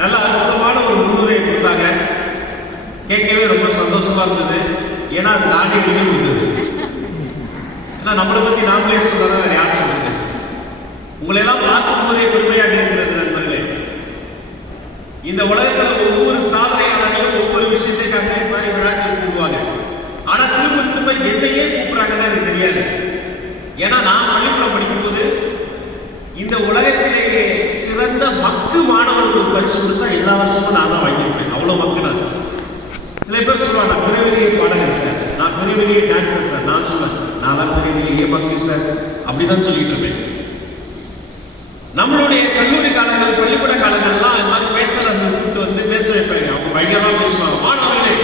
நல்ல அற்புதமான ஒரு முன்னுரையை கொடுத்தாங்க. கேட்கவே ரொம்ப சந்தோஷமா இருந்தது. ஏன்னா அது நானே வெளியே இருந்தது. ஏன்னா நம்மளை பத்தி நாமளே சொல்றதா யாரும் சொல்லுங்க. உங்களை எல்லாம் பார்க்கும் போதே பெருமையாக இருக்கிறது நண்பர்களே. இந்த உலகத்தில் ஒவ்வொரு சாதனையாளர்களும் ஒவ்வொரு விஷயத்தை கண்டே மாதிரி விழாக்கள் கூடுவாங்க. ஆனா திரும்ப திரும்ப என்னையே கூப்பிடுறாங்கன்னு எனக்கு தெரியாது. ஏன்னா நான் பள்ளிக்கூடம் படிக்கும்போது இந்த உலகத்திலேயே சிறந்த மக்கு மாணவர்களுக்கு பரிசு கொடுத்தா எல்லா வருஷமும் நான் தான் வாங்கியிருப்பேன். அவ்வளவு மக்கு நான். சில பேர் சொல்லுவாங்க நான் பிறவிலேயே பாடகர் சார், நான் பிறவிலேயே டான்சர் சார். நான் சொல்லுவேன் நான் தான் பிறவிலேயே மக்கு சார். அப்படிதான் சொல்லிட்டு இருப்பேன். நம்மளுடைய கல்லூரி காலங்கள் பள்ளிக்கூட காலங்கள்லாம் இந்த மாதிரி பேச்சாளர்கள் கூப்பிட்டு வந்து பேச வைப்பாங்க. அவங்க பயங்கரமா பேசுவாங்க. மாணவர்களே,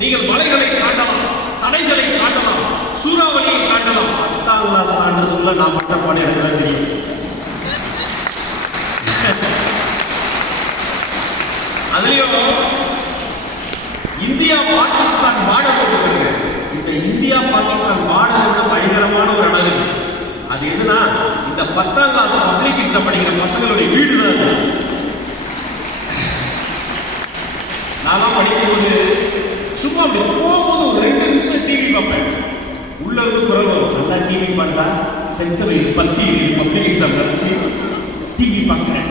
நீங்கள் மலைகளை காட்டலாம், தடைகளை காட்டலாம், சூறாவளியை காட்டலாம். 10ஆம் கிளாஸ் ஆண்டுக்குள்ள நான் பட்ட பாடம் எனக்கு தெரியும். அதுலயும் இந்தியா பாகிஸ்தான் பார்டர் போட்டுருக்காங்க. இந்த இந்தியா பாகிஸ்தான் பார்டரை விட பயங்கரமான ஒரு அழகு. அது எதுனா இந்த 10ஆம் கிளாஸ் பப்ளிக் எக்ஸாம் படிக்கிற பசங்களுடைய வீடு தான். நான் படிக்கும்போது சும்மா போகும்போது ஒரு 2 நிமிஷம் டிவி பார்ப்பேன். உள்ள இருந்து குரல் வரும். நல்லா டிவி பார்த்தா பெத்தவை பத்தி பப்ளிக் எக்ஸாம் நினைச்சு டிவி பார்க்கிறேன்.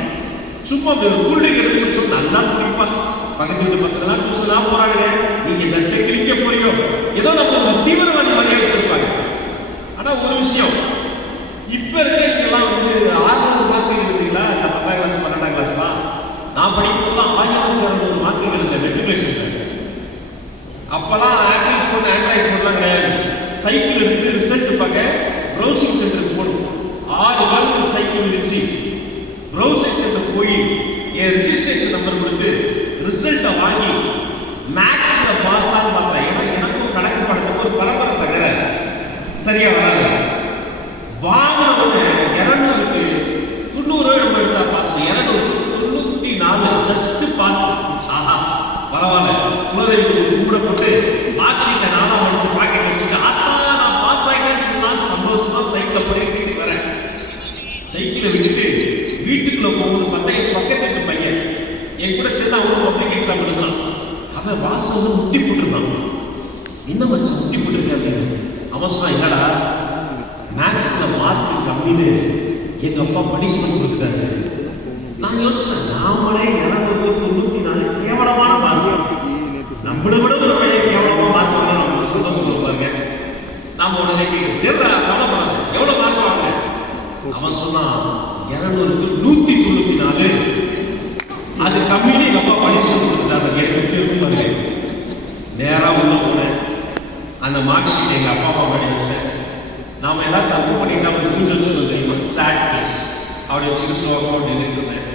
சும்மா கூல்ட்ரிங்க் எடுத்து குடிச்சோம். நல்லா குடிப்பான். பக்கத்து வீட்டு பசங்களாம் குசுனா போறாங்க. நீங்க நட்டு கிழிக்க போறியோ ஏதோ நம்ம ஒரு தீவிரவாதி மாதிரியே வச்சிருப்பாங்க. ஆனா ஒரு விஷயம், இப்ப இருக்கலாம் வந்து 600 மார்க்குகள் இருக்குங்களா? இந்த 10ஆம் கிளாஸ் 12ஆம் கிளாஸ்லாம் நான் படிக்கும்போது 1200 மார்க்குகள் இருந்த மெட்ரிகுலேஷன். அப்பெல்லாம் ஆப்பிள் போன் ஆண்ட்ராய்டு போன்லாம் கிடையாது. சைக்கிள் எடுத்து ரிசல்ட் பார்க்க ப்ரௌசிங் சென்டருக்கு போகணும். 6 மார்க்கு சைக்கிள் இருந்துச்சு. ப்ரௌசிங் சென்டர் போய் என் ரிஜிஸ்ட்ரேஷன் நம்பர் கொடுத்து ரிசல்ட்டை வாங்கி மேக்ஸ்ல பாஸ் ஆக பார்த்தேன். ஏன்னா எனக்கும் கணக்கு படத்துக்கு ஒரு பரபரப்பு தவிர சரியா வராது. வாங்கினவங்க 200க்கு 90 நம்ம எடுத்தா பாஸ், 294 ஜஸ்ட் பாஸ். ஆஹா பரவாயில்ல. குலதெய்வத்துக்கு கும்பிடப்பட்டு மார்க் ஷீட்டை நானா படிச்சு பாக்கெட் வச்சுட்டு ஆத்தா நான் பாஸ் ஆகிட்டேன்னு சொன்னா சந்தோஷமா சைக்கிளை போய் வீட்டுக்கு வரேன். சைக்கிளை விட்டுட்டு வீட்டுக்குள்ள போகும்போது பக்கத்து வீட்டு பையன் என் கூட சேர்ந்து அவனும் பப்ளிக் எக்ஸாம் எழுதுறான். அவன் வாசல் வந்து முட்டி போட்டுருந்தான். இன்னும் வச்சு முட்டி போட்டுருக்காங்க. அவன் சொன்னா என்னடா மேக்ஸ்ல மார்க் கம்மின்னு எங்க அப்பா பனிஷ்மெண்ட் கொடுத்துட்டாரு. நான் யோசிச்சேன், நாமளே 294 கேவலமான மார்க். நம்மளை விட ஒரு பையன் கேவலமா மார்க் நம்ம சந்தோஷம் இருப்பாங்க. நாம உடனே சேர்றா கவலைப்படாது எவ்வளவு மார்க் வாங்க. அவன் சொன்னான் 200க்கு 194. அது கம்மின்னு எங்க அப்பா பனிஷ்மெண்ட் கொடுத்துட்டாங்க. எப்படி இருக்கும் நேரா உள்ள போனேன். அந்த மார்க் ஷீட் எங்க அப்பா அம்மா பண்ணி வச்சேன். நாம எல்லாம் தப்பு பண்ணிட்டா தெரியுமா சேட் ஃபேஸ் அப்படி வச்சுட்டு சோகம் அப்படின்னு இருந்தேன்.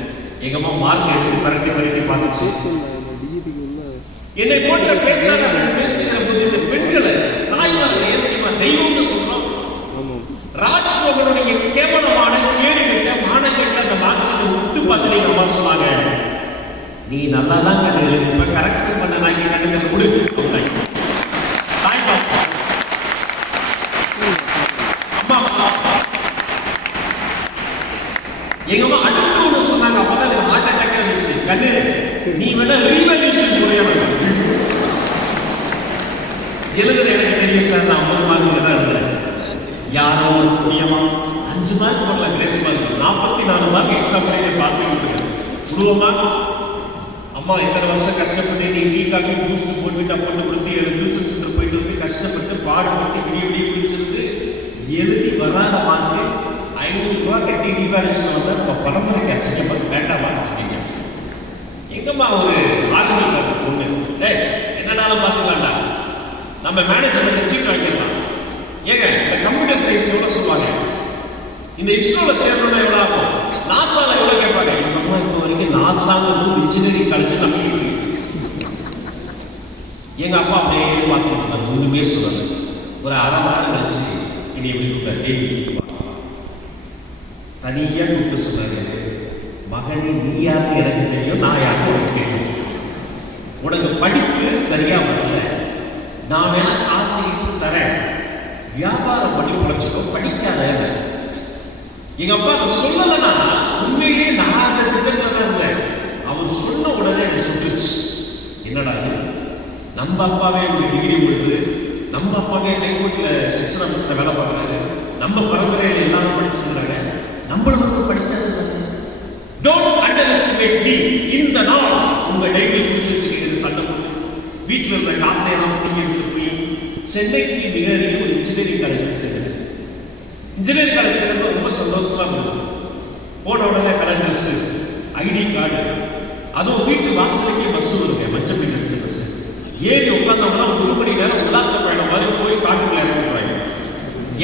எங்க அம்மா மார்க் எடுத்து பரட்டி பார்த்துச்சு. என்னை போன்ற பேச்சாளர்கள் பேசுகிற போது இந்த பெண்களை தாய்மார்கள் ஏன் தெரியுமா தெய்வம்னு சொல்றோம். ராஜ்மோகனுடைய கேவலமான கேள்வி விட்ட மாணவர்கள் அந்த மார்க் ஷீட்டை விட்டு பார்த்து எங்க அம்மா சொன்னாங்க, நீ நல்லா தான் கண்டு இப்ப கரெக்ஷன் பண்ண நான் கண்டு கொடு. எங்கம்மா அடுத்து ஒன்று சொன்னாங்க. அப்பதான் எனக்கு ஹார்ட் அட்டாக் இருந்துச்சு. கண்ணு நீ வேணா ரீவல்யூஷன் புரியணும் எழுதுற எனக்கு தெரியும் சார். நான் 50 மார்க்கு தான் இருந்தேன். யாரோ ஒரு புண்ணியமா 5 மார்க் போடல கிரேஸ் மார்க் 44 மார்க் எக்ஸ்ட்ரா பண்ணி பாஸ் பண்ணிட்டு குடும்பமா அம்மா எத்தனை வருஷம் கஷ்டப்பட்டு நீ டீ காஃபி ஜூஸ் போட்டுட்டு அப்பட்டு கொடுத்து ஜூஸ் சென்டர் போயிட்டு வந்து கஷ்டப்பட்டு பாடுபட்டு விடிய குடிச்சிருந்து எழுதி வராத மார்க்கு 500 ரூபாய் கட்டி டிபாலிஷன் வந்து இப்போ பரம்பரைக்கு அசிங்கப்பட்டு வேண்டாமா அப்படிங்க. எங்கம்மா ஒரு ஆளுநர் ஒண்ணு என்னன்னாலும் பார்த்துக்கலாம்டா, நம்ம மேனேஜ்மெண்ட் சீட் வாங்கிடலாம். ஏங்க இந்த கம்ப்யூட்டர் சயின்ஸ் எவ்வளோ சொல்லுவாங்க, இந்த இஸ்ரோவில் சேர்றோம்னா எவ்வளோ ஆகும், நாசால எவ்வளோ கேட்பாங்க. எங்க அம்மா இப்போ வரைக்கும் நாசாவும் இன்ஜினியரிங் காலேஜ் நம்பிக்கை. எங்க அப்பா அப்படியே பார்த்துருக்காங்க. ஒன்றுமே சொல்லுவாங்க. ஒரு அரை மணி நேரம் கழிச்சு இனி எப்படி கொடுத்தாரு தனியா கூப்பிட்டு சொன்னாரு, மகனே நீ யாருக்கு எனக்கு தெரியும், நான் யாருக்கு உனக்கு தெரியும். உனக்கு படிப்பு சரியா வரல, நான் வேணா காசு தரேன், வியாபாரம் பண்ணி குறைச்சிக்கோ, படிக்காத. எங்க அப்பா அதை சொல்லலைன்னா உண்மையிலேயே நான் அந்த திட்டத்தில் தான் இருந்தேன். அவர் நம்ம அப்பாவே ஒரு டிகிரி கொடுத்து, நம்ம அப்பாவே ஹைகோர்ட்ல செக்ஷன் ஆஃபீஸில் வேலை பார்க்குறாரு, நம்ம பரம்பரையில் எல்லாரும் படிச்சுக்கிறாங்க, நம்மள மட்டும் படிக்காது. Don't underestimate me. இந்த நாள் உங்க டைரி குறிச்சு வச்சுக்கிறது சண்டை போட்டு வீட்டில் இருந்த காசையெல்லாம் பிடிங்கி எடுத்து போய் சென்னைக்கு மிக அருகே ஒரு இன்ஜினியரிங் காலேஜ் சேர்ந்தேன். இன்ஜினியரிங் காலேஜ் சேர்ந்து ரொம்ப சந்தோஷமா இருந்தது. போன உடனே கலர் ட்ரெஸ், ஐடி கார்டு, அதுவும் வீட்டு வாசலுக்கே பஸ் வருங்க, மஞ்சள் பெயிண்ட் அடிச்ச பஸ். ஏறி உட்காந்தோம்னா ஒரு மணி நேரம் உல்லாச பயணம் மாதிரி போய் காட்டுக்குள்ள இறங்குறாங்க.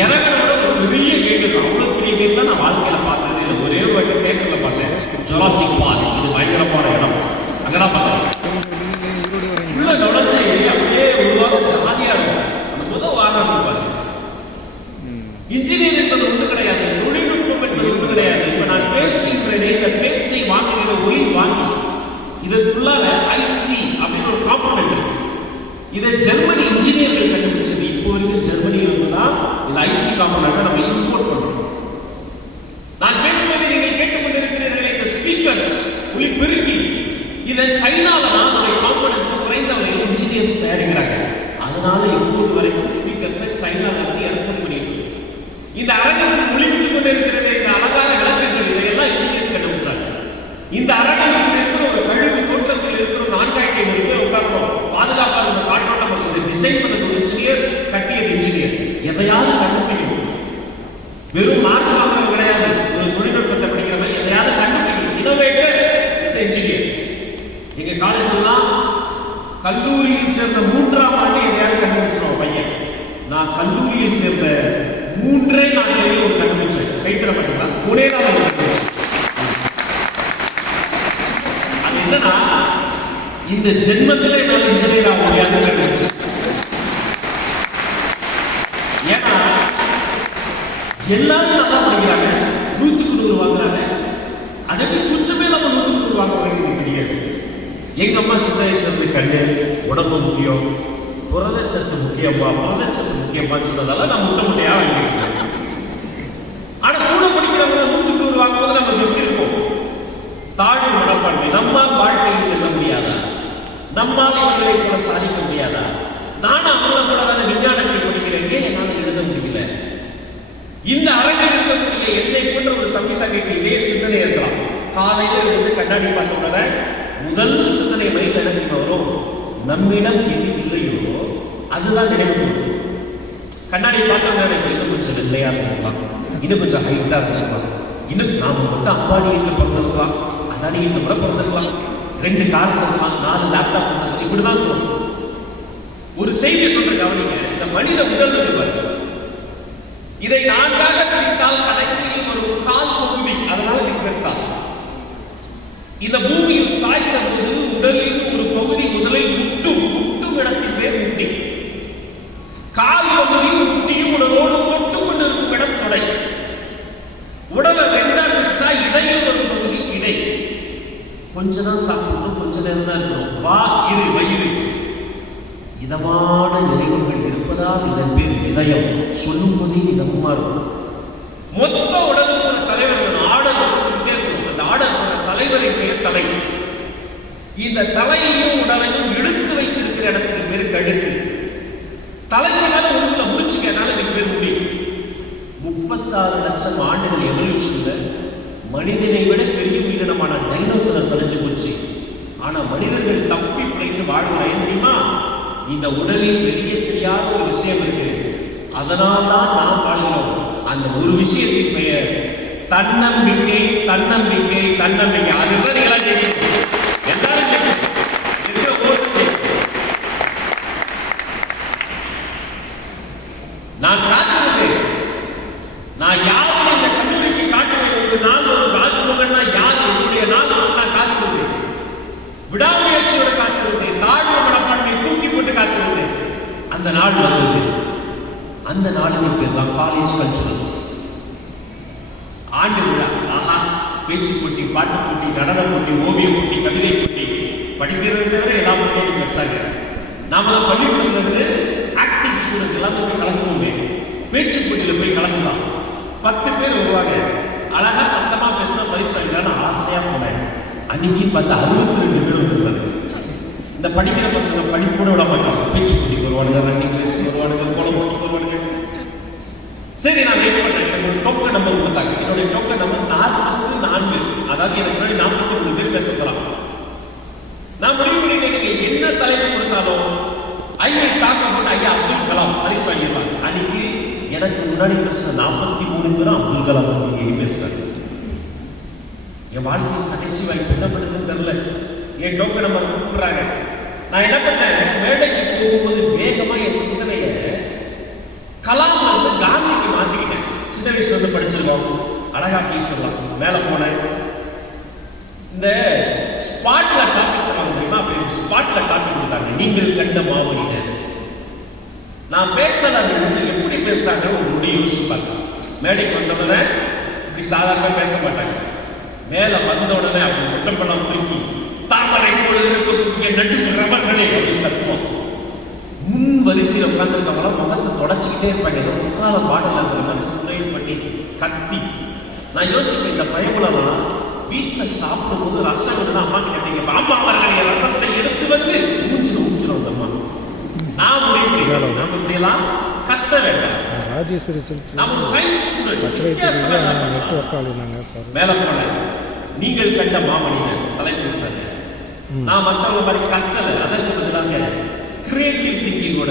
இறங்கினோட ஒரு பெரிய கேட்டு, அவ்வளோ பெரிய கேட்டு தான் நான் வாழ்க்கையில பார்த்தது. இல்லை ஒரே ஒரு வாட்டி தேட்டர்ல பார்த்தேன், ஜுராசிக் பார்க். இது பயங்கரமான இடம், அங்கதான் பார்த்தேன். உள்ள நுழைஞ்சு அப்படியே உருவாக ஜாலியா இருக்கும். அந்த முதல் வாரம் இருப்பாரு. இன்ஜினியர் என்பது ஒன்று கிடையாது, தொழில்நுட்பம் என்பது ஒன்று கிடையாது. இப்ப நான் பேசுகிறேன், இந்த பேச்சை வாங்குகிற ஒளி வாங்கி இதற்குள்ளார ஐசி அப்படின்னு ஒரு காம்பனன்ட் இருக்கு. இதை ஜெர்மனி இன்ஜினியர்கள் கண்டுபிடிச்சது. இப்போ வரைக்கும் ஜெர்மனியில் தான் இந்த ஐசி காம்பனன்ட்டை நம்ம இம்போர்ட் பண்றோம். நான் பேசுவதை நீங்கள் கேட்டுக்கொண்டிருக்கிறீர்கள். இந்த ஸ்பீக்கர்ஸ், ஒளி பெருக்கி, இதை சைனால தான் நம்முடைய காம்பனன்ட்ஸ் குறைந்த வகையில் இன்ஜினியர்ஸ் தயாரிக்கிறாங்க. அதனால இப்போது வரைக்கும் ஸ்பீக்கர்ஸை சைனால இருந்து இறக்குமதி பண்ணிட்டு இந்த அரங்கத்தில் ஒளிவிட்டுக் கொண்டிருக்கிறது. இந்த அலங்கார விளக்குகள், இதையெல்லாம் இன்ஜினியர்ஸ் கண்டுபிடிச்சாங்க. இந்த அரங்கத்தில் இருக்கிற ஒரு கழிவு தோட்டத்தில் இருக்கிற 4,000 பேர் உட்கார்றோம். பாதுகாப்பாக இந்த காற்றோட்டம் இதை டிசைன் பண்ணது ஒரு இன்ஜினியர், கட்டியது இன்ஜினியர். எதையாவது கண்டுபிடிக்கும். வெறும் மார்க் வாங்குறது கிடையாது, ஒரு தொழில்நுட்பத்தை படிக்கிற மாதிரி எதையாவது கண்டுபிடிக்கும். Innovator is engineer. எங்க காலேஜ்லாம் கல்லூரியில் சேர்ந்த 3ஆம் ஆண்டு எதையாவது கண்டுபிடிச்சிருவோம் பையன். நான் கல்லூரியில் சேர்ந்த 3 நாட்களில் ஒரு கண்டுபிடிச்சேன். சைத்திரம் பண்ணலாம் 3 நாள். அது என்னன்னா, இந்த ஜென்மத்தில் என்னால் இன்ஜினியர் ஆக முடியாது கண்டுபிடிச்சேன். ஏன்னா எல்லாரும் நல்லா படிக்கிறாங்க, 100க்கு 100 வாங்குறாங்க. அதுக்கு கொஞ்சமே நம்ம 100க்கு 100 வாங்க வேண்டியது கிடையாது. எங்க அம்மா சின்ன வயசுல இருந்து கண்ணு உடம்பு முக்கியம், புரதச்சத்து முக்கியமா, புரதச்சத்து முக்கியமா சொன்னதால நான் முட்டை முட்டையா வாங்கிக்கிறேன். ஆனா கூட படிக்கிறவங்க 100க்கு 100 வாங்கும்போது நம்ம எப்படி இருக்கும்? தாழ்வு மனப்பான்மை. நம்மால் வாழ்க்கையில் செல்ல முடியாதா? நம்மால் இவர்களை கூட சாதிக்க முடியாதா? நானும் அவங்கள கூட விஞ்ஞானத்தை படிக்கிறேன், என்னால் எழுத முடியல. இந்த அரங்கில் இருக்கக்கூடிய என்னை போன்ற ஒரு தம்பி தங்கைக்கு இதே சிந்தனை இருக்கலாம். காலையில் இருந்து கண்ணாடி பார்த்த உடனே முதல் சிந்தனை மைண்ட் எனக்கு வரும், நம்மிடம் எது இல்லையோ அதுதான் நினைவு. கண்ணாடி பார்த்தோம்னா இன்னும் கொஞ்சம் வெள்ளையா இருக்கலாம், இன்னும் கொஞ்சம் ஹைட்டா இருக்கலாம், இன்னும் நாம மட்டும் அம்பாடி வீட்டில் பிறந்திருக்கலாம், அதானி வீட்டில் கூட பிறந்திருக்கலாம், 2 கார் இருக்கலாம், 4 லேப்டாப் இருக்கலாம், இப்படிதான் தோணும். ஒரு செய்தி சொல்ற கவனிங்க, இந்த மனித உடல் இருப்பார். இதை 4ஆக பிரித்தால் கடைசியில் ஒரு கால் பகுதி, அதனால பிரித்தால் இந்த பூமியில் சாய்ந்த போது உடலில் ஒரு பகுதி முதலில் முட்டும் இடத்தின் பேர் முட்டி. கால் பகுதி முட்டியும் உடலோடு தொட்டு கொண்டிருக்கும் இடம் தொடை. உடலை 2ஆக பிரிச்சா இடையில் ஒரு பகுதி இடை. கொஞ்ச தான் சாப்பிடணும், கொஞ்ச நேரம் தான் இருக்கணும். வா இரு வயிறு, இதமான நினைவுகள் இருப்பதால் இதன் பேர் இதயம். சொல்லும் போதே இதமா இருக்கும். மொத்த உடலுக்கு ஒரு தலைவர் ஆடல் இருக்கும். அந்த ஆடல் தலைவரின் பெயர் தலை. இந்த தலையையும் உடலையும் இழுத்து வைத்திருக்கிற இடத்துக்கு பேர் கழுத்து. தலைக்கு மேல உள்ள முடிச்சுக்கனால இதுக்கு பேர் முடி. 36 லட்சம் ஆண்டுகள் எவல்யூஷன்ல மனிதனை விட பெரிய உயிரினமான டைனோசரை சரிஞ்சு போச்சு. ஆனா மனிதர்கள் தப்பி பிழைத்து வாழ்வதை தெரியுமா? இந்த உடலில் வெளியே தெரியாத ஒரு விஷயம் இருக்கு, அதனால்தான் நாம் வாழ்கிறோம். அந்த ஒரு விஷயத்தின் பெயர் தன்னம்பிக்கை. தன்னம்பிக்கை, தன்னம்பிக்கை. அதுதான் நீங்களாம் செய்யணும். எல்லாரும் செய்யணும். நான் காத்திருக்கேன். நான் யாரும் இந்த கண்டுபிடிக்கு காட்டுவேன். ஒரு நாள் ஒரு ராஜ்மகன்னா யார்? என்னுடைய நாள் நான் காத்திருக்கேன். விடாமுயற்சியோட காத்திருந்தேன். தாழ்வு மனப்பான்மை தூக்கி போட்டு காத்திருந்தேன். அந்த நாள் வந்தது. அந்த நாளின் பேர் தான் காலேஜ் கல்ச்சுரல்ஸ். ஆண்டு விழா. ஆஹா, பேச்சு போட்டி, பாட்டு போட்டி, நடன போட்டி, ஓவிய போட்டி, கவிதை போட்டி, படிக்கிறது தவிர எல்லா போட்டியும் வச்சாங்க. நாம பள்ளிக்கூடத்துல இருந்து ஆக்டிங் ஸ்டூடெண்ட் எல்லாமே போய் கலந்துவோமே, பேச்சு போட்டியில போய் கலந்துதான். 10 பேர் வருவாங்க. அழகா சத்தமா பேச பரிசு வாங்கினா ஆசையா போனேன். அன்னைக்கு பார்த்து 62 பேர் வருவாங்க. இந்த படிக்கிற பசங்க படிப்போட விட மாட்டாங்க, பேச்சு போட்டிக்கு வருவானுங்க, ரன்னிங் ரேஸ் வருவானுங்க, கோலம் போட்டிக்கு வருவானுங்க. சரி, நான் வெயிட் பண்ணேன். எனக்கு ஒரு டோக்கன் நம்பர் கொடுத்தாங்க. என்னுடைய டோக்கன் நம்பர் 44. அதாவது எனக்கு முன்னாடி 43 பேர் பேசலாம். நான் முடிவு பண்ணிட்டேன், நீங்க என்ன தலைப்பு கொடுத்தாலும் ஐ வில் டாக் அபௌட் ஐயா அப்துல் கலாம் பரிசு வாங்கியிருப்பாங்க. அன்னைக்கு எனக்கு முன்னாடி பேசுற 43 பேரும் அப்துல் கலாம் பத்தி பேசுறாங்க. என் வாழ்க்கை கடைசி வரைக்கும் என்ன பண்ணுறதுன்னு தெரியல. என் டோக்கன் நம்பர் கூப்பிடுறாங்க. நான் என்ன பண்ணேன், மேடைக்கு போகும்போது வேகமா என் சிந்தனையை கலாம் வந்து காந்திக்கு மாற்றிக்கிட்டேன். சின்ன வயசுல வந்து படிச்சிருக்கோம், அழகா பேசலாம். மேல போனேன், இந்த ஸ்பாட்ல டாபிக் தர முடியுமா அப்படின்னு ஸ்பாட்ல டாபிக் கொடுத்தாங்க. நீங்கள் கண்ட மாமனிதர். நான் பேச்சாளர்கள் வந்து எப்படி பேசுறாங்க ஒரு முடிவு யோசிச்சு பார்த்தேன். மேடைக்கு வந்தவுடனே இப்படி சாதாரண பேச மாட்டாங்க. மேல வந்த உடனே அப்படி முட்டப்படம் தூக்கி தாமரை பொழுது நட்டு ரவர்களே அப்படின்னு கத்துவோம். முன் வரிசையில் உட்கார்ந்துருக்கவங்களாம் முகத்தை தொடச்சிக்கிட்டே இருப்பாங்க. ஏதோ முக்கால பாடல இருக்கிற சுனையில் பண்ணி கத்தி. நான் யோசிப்பேன், இந்த பயமுலாம் வீட்டில் சாப்பிடும்போது ரசம் இருந்தா அம்மா கேட்டீங்க, அம்மா அவர்களுடைய ரசத்தை எடுத்து வந்து ஊஞ்சிடும் அந்த அம்மா. நான் முடிவு நம்ம இப்படியெல்லாம் கத்த வேண்டாம். ராஜேஸ்வரி மேல போன நீங்கள் கண்ட மாமனிதர் தலைப்பு. நான் மற்றவங்க மாதிரி கத்தல, அதற்கு பதிலாக கிரியேட்டிவ் திங்கிங்கோட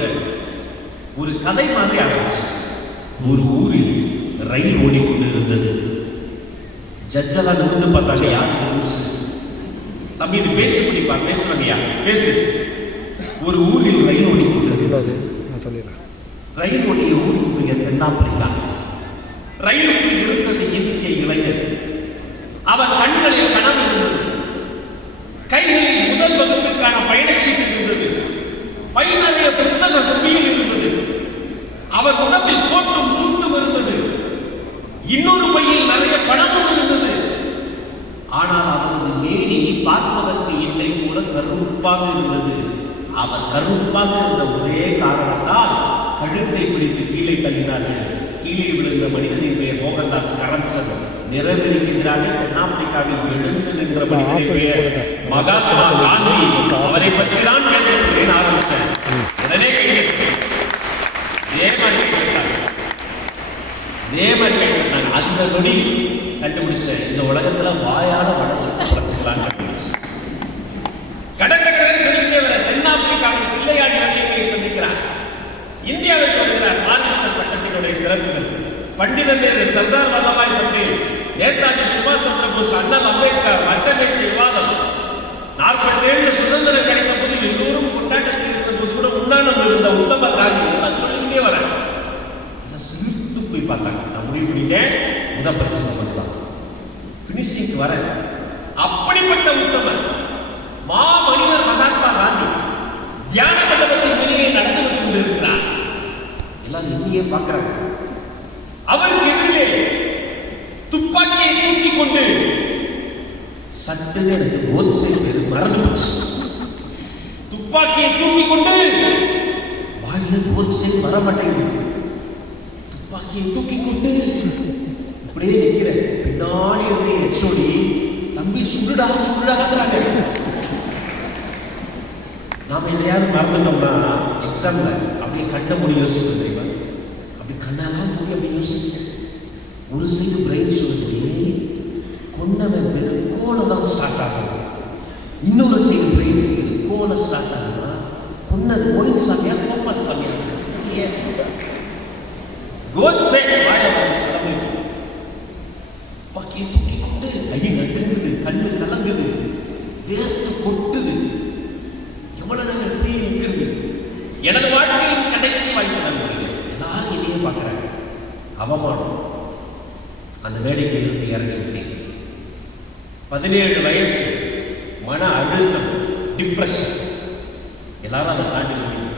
ஒரு கதை மாதிரி ஆரம்பிச்சு. ஒரு ஊரில் ரயில் ஓடிக்கொண்டு இருந்தது. ஜட்ஜெல்லாம் நின்று பார்த்தாங்க, யார் தம்பி இது பேச்சு பிடிப்பா பேசுறாங்கயா பேசு. ஒரு ஊரில் ரயில் ஓடிக்கொண்டு ரயில் ஓடிய ஊருக்கு தென்னாப்பிரிக்கா. ரயிலுக்கு இருந்தது இந்திய இளைஞர். அவர் கண்களில் கனவு இருந்தது, கைகளில் முதல் வகுப்பிற்கான பயணச்சீட்டு இருந்தது, பை நிறைய புத்தக குவியில் இருந்தது, அவர் உடம்பில் கோட்டும் சூட்டும் இருந்தது, இன்னொரு பையில் நிறைய பணமும் இருந்தது. ஆனால் அவரது மேனி பார்ப்பதற்கு இல்லை கூட கருப்பாக இருந்தது. அவர் கருப்பாக இருந்த ஒரே காரணத்தால் கழுத்தை பிடித்து கீழே தள்ளினார்கள். கீழே விழுந்த மனிதனின் பெயர் மோகன்தாஸ் கரம்சந்த். நிறைவேறுகிறார்கள். தென்னாப்பிரிக்காவில் எழுந்து நின்ற மகாத்மா காந்தி. அவரை பற்றி தான் பேசுகிறேன் ஆரம்பித்தேன். உடனே அந்த நொடி கண்டுபிடிச்ச இந்த உலகத்துல வாயால வளர்ச்சிக்கலாம் தென்னாப்பிரிக்காவின் பிள்ளையாடி வழியை சந்திக்கிறார். இந்தியாவில் வருகிறார். மாநில சட்டத்தினுடைய சிறப்புகள் பண்டிதர் நேரு, சர்தார் வல்லபாய் பட்டேல், நேதாஜி சுபாஷ் சந்திர போஸ், அண்ணல் அம்பேத்கர், வட்டமேசை விவாதம். 47 சுதந்திரம் கிடைத்த போது எல்லோரும் கொண்டாட்டத்தில் இருந்த போது கூட உண்ணானம் இருந்த உத்தம காந்தி எல்லாம் சொல்லிக்கிட்டே வர சிரித்து போய் பார்த்தாங்க. நான் முடிவு பண்ணிட்டேன், முதல் பரிசு பண்ணலாம், பினிஷிங்க்கு வர. அப்படிப்பட்ட உத்தமர் மா மனிதர் மகாத்மா காந்தி தியான மண்டபத்தின் வெளியே நடந்து கொண்டு இருக்கிறார். எல்லாரும் என்னையே பார்க்கிறாங்க. அவருக்கு எதிரிலே துப்பாக்கியை தூக்கி கொண்டு சட்டே எனக்கு கோட்சே பேரு மறந்து போச்சு. துப்பாக்கியை தூக்கி கொண்டு வாயில கோட்சே வர மாட்டேங்குது. துப்பாக்கியை தூக்கி கொண்டு இப்படியே நிற்கிற பின்னாடி இருக்கிற எச்சோடி தம்பி சுடுடா சுடுடாங்கிறாங்க. நாம எதையாவது மறந்துட்டோம்னா எக்ஸாம்ல அப்படியே கண்ண மூடி யோசிச்சு தெரியுமா, அப்படி கண்ணெல்லாம் மூடி அப்படி யோசிச்சு ஒரு சைடு பிரெயின் சொல்லுது கொண்டவன் பேரு கோல தான் ஸ்டார்ட் ஆகும், இன்னொரு சைடு பிரெயின் கோல ஸ்டார்ட் ஆகுமா கொன்னது கோயில் சாமியா கோபால் சாமியா கோட்சே பாக்கி தூக்கி கொண்டு கை நட்டுங்குது, கண்ணு கலங்குது, வேர்த்து கொட்டுது. எவ்வளவு நேரம் எப்படி இருக்கிறது? எனது வாழ்க்கையின் கடைசி வாய்ப்பு நண்பர்கள் எல்லாரும் இதையே பார்க்கிறாங்க. அவமானம். அந்த மேடைக்கு இருந்து இறங்கி விட்டேன். 17 வயசு, மன அழுத்தம், டிப்ரெஷன், எல்லாரும் அதை தாண்டி முடியும்.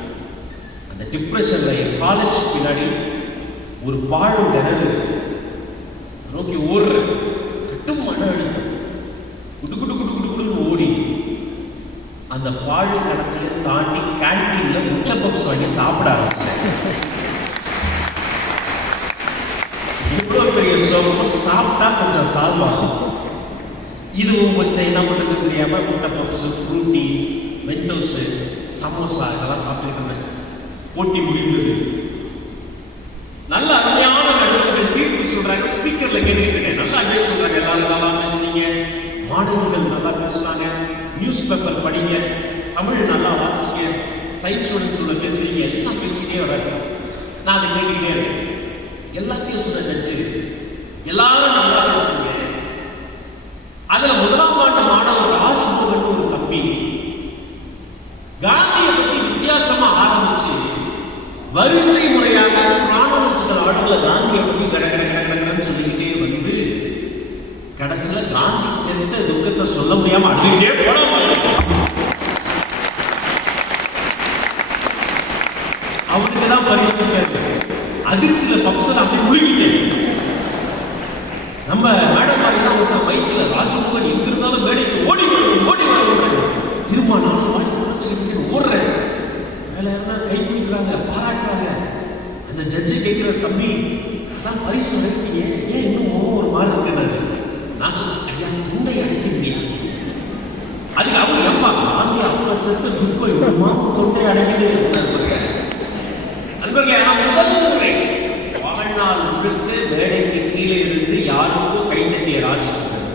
அந்த டிப்ரெஷன்ல என் காலேஜ் பின்னாடி ஒரு பாழும் கிணறு நோக்கி ஓடுற கட்டும் மன அழுத்தம் குடு குடு குடு குடு குடு ஓடி அந்த பாழு கிணத்துல தாண்டி கேன்டீன்ல முட்டை பப்ஸ் வாங்கி சாப்பிட ஆரம்பிச்சேன். இவ்வளவு பெரிய சோப்பு சாப்பிட்டா கொஞ்சம் சால்வாகும். இதுவும் கொஞ்சம் என்ன பண்ணுறது தெரியாம முட்டை பப்ஸ், ஃப்ரூட்டி, மென்டோஸ், சமோசா இதெல்லாம் சாப்பிட்டு இருந்தேன். போட்டி முடிந்தது. நல்ல அருமையான நடுவர்கள் தீர்ப்பு சொல்றாங்க. ஸ்பீக்கர்ல கேட்டுக்கிட்டு இருக்கேன். நல்லா அட்வைஸ் சொல்றாங்க. எல்லாரும் நல்லா பேசுறீங்க, மாணவர்கள் நல்லா பேசுறாங்க, நியூஸ் பேப்பர் படிங்க, தமிழ் நல்லா வாசிக்க, சயின்ஸ் ஸ்டூடெண்ட்ஸோட பேசுறீங்க, எல்லாம் பேசிக்கிட்டே வராங்க. நான் அதை கேட்டுக்கிட்டே இருக்கேன். எல்லாத்தையும் சொல்ல நினைச்சு எல்லாரும் நல்லா பேசுறீங்க. அதுல முதலாம் ஆண்டு மாணவர் ராஜ்முகன் ஒரு தம்பி காந்தியை பத்தி வித்தியாசமா ஆரம்பிச்சு வரிசை முறையாக கிரானலாஜிக்கல் ஆர்டர்ல காந்தியை பத்தி கடற்கரை சொல்லிக்கிட்டே வந்து கடைசியில காந்தி செத்த துக்கத்தை சொல்ல முடியாம அழுதுகிட்டே போட அவனுக்கு தான் பரிசு அதிர்ச்சியில பப்சல் அப்படி முழுகிட்டேன். நம்ம மேடம் மாதிரிதான் ஒரு வயிற்றுல ராஜ்முகன் எங்க இருந்தாலும் மேடைக்கு ஓடி ஓடி திரும்ப நானும் ஓடுறேன். வேலை யாரெல்லாம் கை கொடுக்குறாங்க, பாராட்டுறாங்க. அந்த ஜட்ஜி கேட்கிற தம்பி அதான் பரிசு வைப்பீங்க, ஏன் இன்னும் ஒரு மாதிரி இருக்கிறது? நான் சொல்றேன், ஐயா துண்டை அடைக்க முடியாது. அதுக்கு அவங்க ஏப்பா காந்தி அவ்வளோ செத்து துப்பை தொண்டை அடைக்கிட்டே இருக்கிறாங்க. முதல் முறை வாழ்நாள் முழுக்க மேடைக்கு கீழே இருந்து யாருக்கும் கைத்தட்டிய ராஜ்முகன்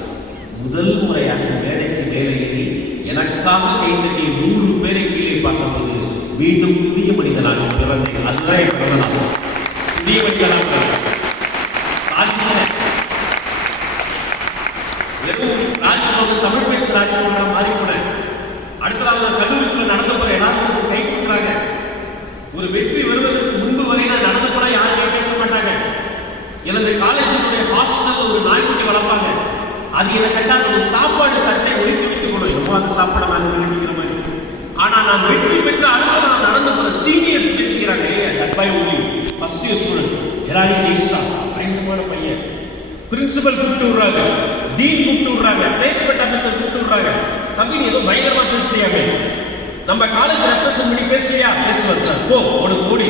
முதல் முறையாக மேடைக்கு மேலே ஏறி எனக்காக கைத்தட்டிய 100 பேரை கீழே பார்த்தபோது மீண்டும் புதிய மனிதனாக பிறந்தேன். அதுதான் பிறந்தனாகும் புதிய மனிதனாக ராஜ்முகன் தமிழ் பேச்சு ராஜ்முகன் மாறி போனேன். அடுத்த நாள் நான் கல்லூரிக்குள்ள நடந்த போற எல்லாரும் கை கொடுக்குறாங்க. ஒரு வெற்றி வருவதற்கு முன்பு வரை நான் நடந்து கூட யாருமே பேச மாட்டாங்க. எனது காலேஜினுடைய ஹாஸ்டல்ல ஒரு நாய்க்குட்டி வளர்ப்பாங்க. அது என்னை கேட்டால் ஒரு சாப்பாடு தட்டை ஒழித்து விட்டு போடும், ரொம்ப அந்த சாப்பாடை நான் நினைக்கிற மாதிரி. ஆனா நான் வெற்றி பெற்ற அடுத்த நான் நடந்து போற சீனியர்ஸ் பேசுகிறாங்க, தட்பாய் ஒளி ஃபர்ஸ்ட் இயர் ஸ்டூடெண்ட் எல்லாரும் ஜெயிச்சா பயங்கரமான பையன். பிரின்சிபல் கூப்பிட்டு விடுறாங்க, டீன் கூப்பிட்டு விடுறாங்க, பிளேஸ்மெண்ட் ஆஃபீஸர் கூப்பிட்டு விடுறாங்க. தம்பி ஏதோ பயங்கரமா பேசுறியாமே, நம்ம காலேஜ் ரெப்ரசன்ட் பண்ணி பேசுறியா? பேசுவார் சார். உனக்கு ஓடி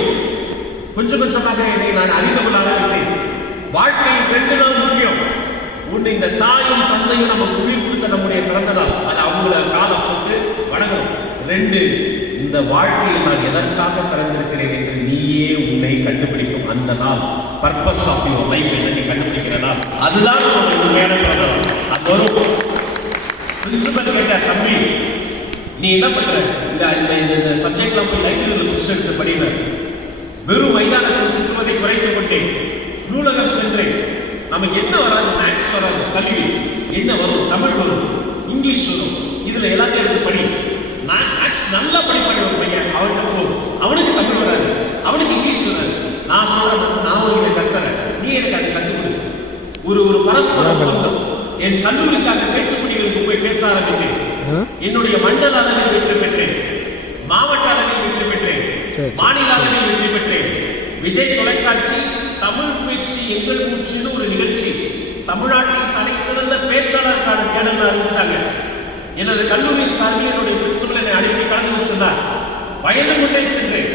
கொஞ்சம் கொஞ்சமாக என்னை நான் அறிந்து கொள்ள ஆரம்பித்தேன். வாழ்க்கையில் 2 நாள் முக்கியம். ஒன்று இந்த தாயும் தந்தையும் நமக்கு உயிர் கொடுத்த நம்முடைய பிறந்த நாள், அது அவங்கள காலம் போட்டு வணங்கணும். 2 இந்த வாழ்க்கையில் நான் எதற்காக பிறந்திருக்கிறேன் என்று நீயே உன்னை கண்டுபிடிக்கும் அந்த நாள். பர்பஸ் ஆஃப் யுவர் லைஃப் என்னை கண்டுபிடிக்கிற நாள், அதுதான் உண்மையான பிறந்த நாள். அது வரும். பிரின்சிபல் கேட்ட தம்பி நீ என்ன பண்ற? இந்த சப்ஜெக்ட்லாம் போய் லைப்ரரியில் புக்ஸ் எடுத்து படிக்கிற. வெறும் மைதானத்தில் சுற்றுவதை குறைத்துக் கொண்டேன். நூலகம் சென்றேன். நமக்கு என்ன வராது? மேக்ஸ் வராது, கல்வி என்ன வரும்? தமிழ் வரும், இங்கிலீஷ் வரும். இதுல எல்லாத்தையும் எடுத்து படி. நான் மேக்ஸ் நல்லா படிப்பாங்க ஒரு பையன், அவனுக்கு போகும். அவனுக்கு தமிழ் வராது, அவனுக்கு இங்கிலீஷ் வராது. நான் சொல்றேன், நான் இதை கற்கிறேன், நீ எனக்கு அதை கற்றுக் கொடு. ஒரு பரஸ்பரம் பொருத்தம். என் கல்லூரிக்காக பேச்சுக்குடிகளுக்கு போய் பேச ஆரம்பித்தேன். என்னுடைய மண்டல அளவில் வெற்றி பெற்றேன், மாவட்ட அளவில் வெற்றி பெற்றேன், மாநில அளவில் வெற்றி பெற்றேன். விஜய் தொலைக்காட்சி தமிழ் பேச்சு எங்கள் மூச்சுன்னு ஒரு நிகழ்ச்சி, தமிழ்நாட்டின் தலை சிறந்த பேச்சாளருக்கான தேடல் அறிவிச்சாங்க. எனது கல்லூரியின் சார்பில் என்னுடைய பிரின்சிபல் என்னை அழைத்து கலந்து சொன்னார். வயது கொண்டே சென்றேன்.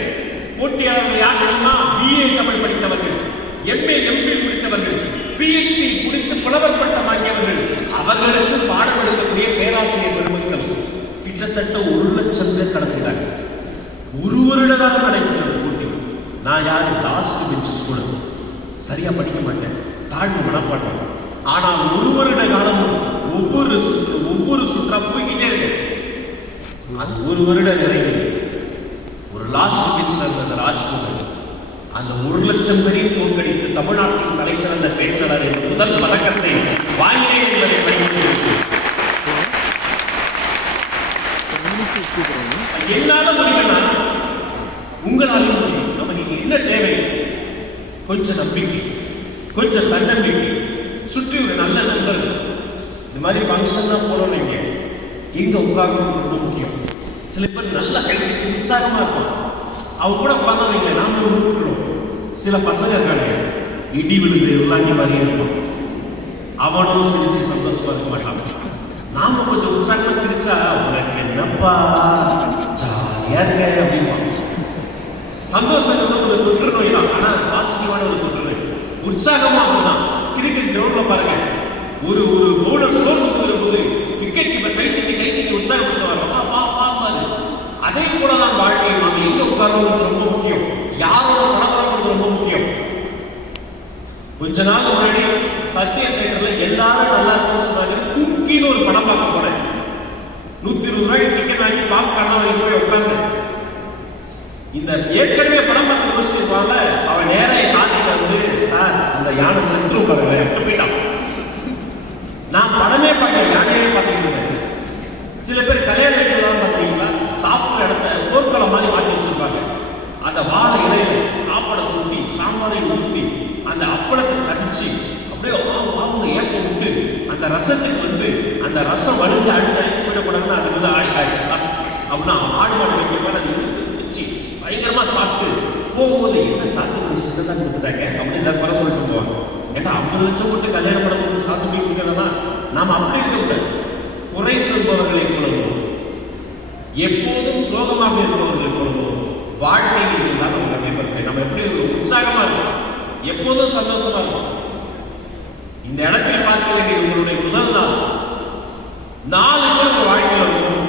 போட்டியாளர்கள் யார் தெரியுமா? BA தமிழ் படித்தவர்கள், MA MPhil முடித்தவர்கள், PhD முடித்து புலவர் பட்டம் வாங்கியவர்கள், அவர்களுக்கு பாடம் எடுக்கக்கூடிய பேராசிரியர் பெருமக்கள் கிட்டத்தட்ட 1 லட்சம் பேர் கலந்துட்டாங்க. ஒரு வருடமாக நடைபெற்ற போட்டி. நான் யாரு? Last bench student. சரியா படிக்க மாட்டேன், தாழ்வு மனப்பாட்டேன். ஆனால் 1 வருட காலமும் ஒவ்வொரு சுற்றா போய்கிட்டே இருக்கேன். அது 1 வருட நிறைவு. ஒரு லாஸ்ட் பெஞ்ச்ல இருந்த ராஜ்முகன் அந்த 1 லட்சம் பேரையும் தோற்கடித்து தமிழ்நாட்டின் தலை சிறந்த பேச்சாளர் என்ற முதல் பதக்கத்தை வாங்கினேன் என்பதை பயன்படுத்தி என்னால முடியும்னா உங்களாலும் முடியும். நமக்கு என்ன தேவை? கொஞ்சம் நம்பிக்கை, கொஞ்சம் தன்னம்பிக்கை, சுற்றி ஒரு நல்ல நண்பர்கள். இந்த மாதிரி ஃபங்க்ஷன் தான் போனோம். எங்க உட்கார்ந்து ரொம்ப முக்கியம். சில பேர் நல்ல கைக்கு உற்சாகமா இருக்கும், அவங்க கூட உட்கார்ந்தவங்க நாம உருட்டுறோம். சில பசங்க இருக்காங்க, இடி விழுந்து எல்லாமே மாதிரி இருக்கும், அவனும் சிரிச்சு சந்தோஷமா இருக்க மாட்டான். நாம கொஞ்சம் உற்சாகமா சிரிச்சா உனக்கு என்னப்பா ஜாலியா இருக்க அப்படின்னா சந்தோஷம் ஒரு தொற்று நோய் தான். ஆனா பாசிட்டிவான ஒரு தொற்று நோய். உற்சாகமா அப்படிதான். கிரிக்கெட் கிரவுண்ட்ல பாருங்க, ஒரு பவுலர் சோர்ந்து போகும்போது விக்கெட் கீப்பர் கைத்தட்டி உற்சாகப்படுத்துவாங்க. வாங்கி பாப்கார்னா வாங்கி போய் உட்கார்ந்து இந்த ஏற்கனவே படம் பார்த்து யோசிச்சிருப்பாங்க. அவன் நேர காலையில வந்து சார் அந்த யானை செத்து உட்காருங்க எப்படி போயிட்டான். நான் படமே பார்க்க யானையே பார்த்துக்கிட்டு இருக்கேன். சில பேர் கல்யாண வீட்டுலாம் பார்த்தீங்கன்னா சாப்பிட்ற இடத்த போர்க்களம் மாதிரி மாற்றி வச்சிருப்பாங்க. அந்த வாழை இலையில சாப்பாடை ஊற்றி சாம்பாரை ஊற்றி அந்த அப்பளத்தை கடிச்சு அப்படியே அவங்க ஏற்க விட்டு அந்த ரசத்துக்கு வந்து அந்த ரசம் வடிஞ்சு அடுத்த போயிடக்கூடாதுன்னு அது வந்து ஆயிடுச்சு அப்படின்னா ஆடு மாடு வைக்க மேலே அது வச்சு பயங்கரமா சாப்பிட்டு போகும்போது என்ன சாப்பிட்டு சின்னதாக கொடுத்துட்டாங்க அப்படின்னு குறை சொல்லிட்டு போவாங்க. ஏன்னா 50 லட்சம் போட்டு கல்யாணம் பண்ண சாப்பிட்டு போய் கொடுக்கறதுனா நாம் அப்படி இருக்கக்கூடாது. குறை சொல்பவர்களை போலவும் எப்போதும் சோகமாக இருப்பவர்களை போலவும் வாழ்க்கையில் இருந்தால் நம்ம எப்படி உற்சாகமா இருக்கும், எப்போதும் சந்தோஷமா இருக்கும். இந்த இடத்தில் பார்க்க வேண்டியது உங்களுடைய முதல் நாள் 4 பேர் உங்க வாழ்க்கையில் இருக்கும்.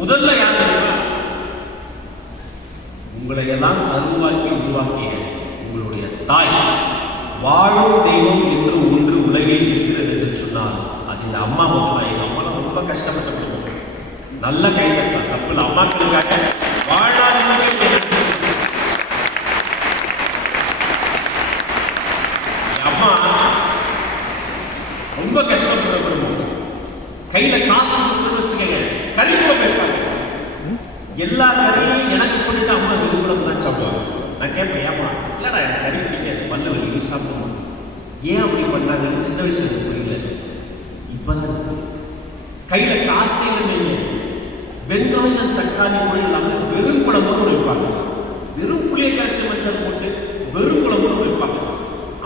முதல்ல யார் தெரியுமா? உங்களை எல்லாம் உருவாக்கிய உங்களுடைய தாய். வாழும் தெய்வம் என்று ஒன்று உலகில் இருக்கிறது என்று சொன்னால் அது இந்த அம்மா மட்டும். எங்க அம்மா ரொம்ப கஷ்டப்பட்டு நல்ல கைதட்டா தப்பு அம்மாக்களுக்காக வாழ்நாள் அம்மா ரொம்ப கஷ்டப்படுற கையில காசு வச்சுக்கங்க கல்விக்குள்ள போயிருக்காங்க. எல்லா கதையும் எனக்கு பண்ணிட்டு அம்மா விரும்புறது தான் சாப்பிடுவாங்க. நான் கேட்பேன் ஏமா இல்லடா எனக்கு கறி பிடிக்காது பல்லு வலி சாப்பிடுவோம் ஏன் அப்படி பண்ணாங்கன்னு சின்ன வயசுல புரியல. இப்பதான் கையில காசு இல்லைங்க. வெங்காயம் தக்காளி கூட இல்லாமல் வெறும் குழம்பு வைப்பாங்க. வெறும் புளியை கரைச்சி மச்சல் போட்டு வெறும் குழம்பு வைப்பாங்க.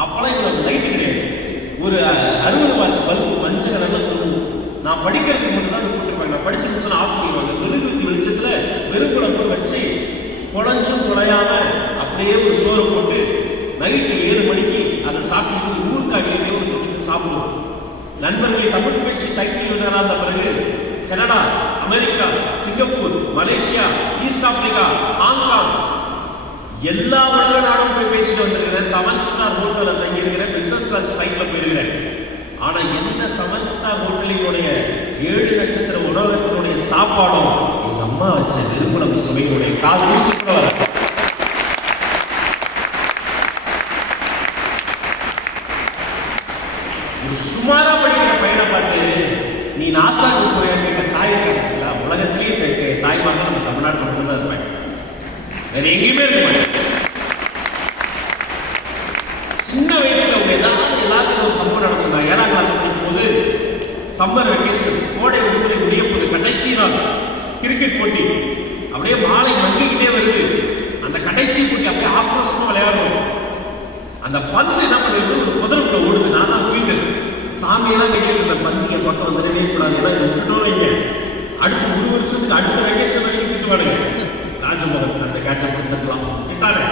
அப்பெல்லாம் இவ்வளவு லைட் கிடையாது. ஒரு 60 வாட்ஸ் பல்பு மஞ்சள் கலர்ல நான் படிக்கிறதுக்கு மட்டும் தான் போட்டுருப்பாங்க. நான் படிச்சு முடிச்சு ஆஃப் பண்ணிடுவாங்க. மெழுகுவர்த்தி வெளிச்சத்துல வெறும் குழம்பு வச்சு குழஞ்சும் குழையாம அப்படியே ஒரு சோறு போட்டு நைட்டு 7 மணிக்கு அதை சாப்பிட்டு ஊருக்காட்டிலே ஒரு சாப்பிடுவோம். நண்பர்களை தமிழ் பேச்சு டைட்டில் வினராத பிறகு Canada, America, Singapore, Malaysia, east Africa, Hong Kong எல்லா உலக நாடும் போய் பேசிட்டு வந்திருக்கிறேன். 7 ஸ்டார் ஹோட்டலில் தங்கியிருக்கிறேன். பிசினஸ் கிளாஸ் ஃபிளைட்ல போயிருக்கிறேன். ஆனா எந்த 7 ஸ்டார் ஹோட்டலினுடைய 7 நட்சத்திர உணவகத்தினுடைய சாப்பாடும் எங்க அம்மா வச்ச நிறுவனம் சுவையுடைய கால் கூட ஒரு சுமாரா படிக்கிற பையனை பார்த்து நீ நாசா கொடுக்குறேன் கேட்ட தாய் இருக்காங்களா? உலகத்திலேயே தாய்மார்கள் நம்ம தமிழ்நாட்டில் மட்டும்தான் இருப்பாங்க. வேற எங்கேயுமே இருக்க மாட்டேன். சின்ன வயசுல அவங்க எல்லாத்துக்கும் ஒரு சம்பவம் நடக்கும். நான் 7ஆம் கிளாஸ் படிக்கும்போது சம்மர் வெக்கேஷன் கோடை விடுமுறை முடிய போது கடைசி நாள் கிரிக்கெட் போட்டி அப்படியே மாலை மங்கிக்கிட்டே வருது. அந்த கடைசி போட்டி அப்படியே ஆக்ரோஷமா விளையாடுறோம். அந்த பந்து என்ன பண்ணுறது ஒரு புதருக்குள்ள ஓடுது. நான் தான் ஃபீல்டு சாமியெல்லாம் வெளியே இந்த பந்திய பக்கம் வந்துடவே கூடாது. எல்லாம் விட்டுட்டோம் வைங்க அடுத்து 1 வருஷத்துக்கு அடுத்த வெக்கேஷன் வரைக்கும் திட்டுவானுங்க. ராஜமோகன் அந்த கேட்சை பிடிச்சிடலாம் திட்டாங்க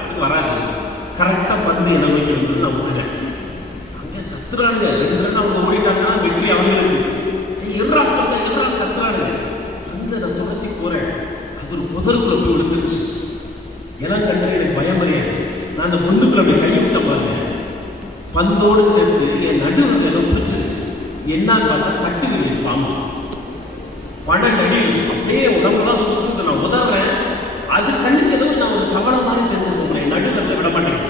அதுக்கு வராது. கரெக்டாக பந்து என்ன வைக்கிறது நான் விட்டுட்டேன். அங்கே கத்துறானுங்க 2 ரன் அவங்க ஓடிட்டாங்கன்னா வெற்றி அவங்களுக்கு எவ்வளோ கத்துறாங்க. அந்த நான் துரத்தி போறேன். அது ஒரு புதருக்குள்ள போய் விழுந்துருச்சு. எல்லாம் கண்டு எனக்கு பயம் அறியாது. நான் அந்த முந்துக்குள்ள போய் கைவிட்ட பாருங்க. பந்தோடு சேர்ந்து என் நடுவில் ஏதோ பிடிச்சு என்னன்னு பார்த்தா கட்டுகிறது பாம்பு. பணக்கடி அப்படியே உடம்புலாம் சுற்றுது. நான் உதறேன். அது கண்ணுக்கு ஏதோ நான் ஒரு கவலை மாதிரி தெரிஞ்சிருக்கேன். நடுவில் விட மாட்டேன்.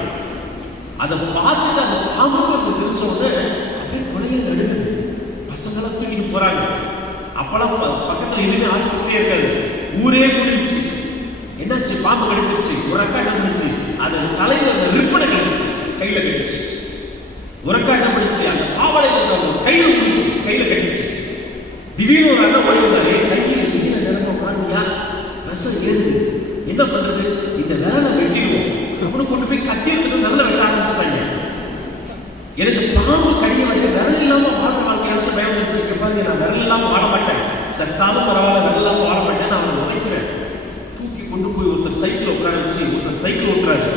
அதை பார்த்துட்டு அந்த பாம்பு தெரிஞ்ச உடனே அப்படியே குறைய நடுங்குது. பசங்களாம் தூக்கிட்டு போறாங்க. அப்பெல்லாம் பக்கத்தில் எதுவுமே ஆஸ்பத்திரியே இருக்காது. ஊரே குடிச்சு என்னாச்சு பாம்பு கடிச்சிருச்சு. ஒரு அக்கா என்ன பண்ணிச்சு அது தலையில அந்த ரிப்பனை கடிச்சு கையில கடிச்சு. ஒரு அக்கா என்ன பண்ணிச்சு அந்த பாவடையில கையில குடிச்சு கையில கடிச்சு. திடீர்னு ஒரு அண்ணன் ஓடி வந்தாரு. கையில நீல நிறமா பாருங்கயா ரசம் ஏறுது. என்ன பண்றது இந்த விரலை வெட்டிடுவோம். அவனு கொண்டு போய் கட்டி எடுத்துட்டு நல்லா வெட்ட ஆரம்பிச்சிட்டாங்க. எனக்கு பாம்பு கடிய வந்து விரல் இல்லாம வாழ வாழ்க்கை நினைச்சு பயம் வந்துச்சு. பாருங்க நான் விரல் இல்லாம வாழ மாட்டேன். சத்தாலும் பரவாயில்ல விரல் இல்லாம வாழ மாட்டேன். நான் அவனை உழைக்கிறேன். தூக்கி கொண்டு போய் ஒருத்தர் சைக்கிள் உட்கார வச்சு ஒருத்தர் சைக்கிள் ஓட்டுறாரு.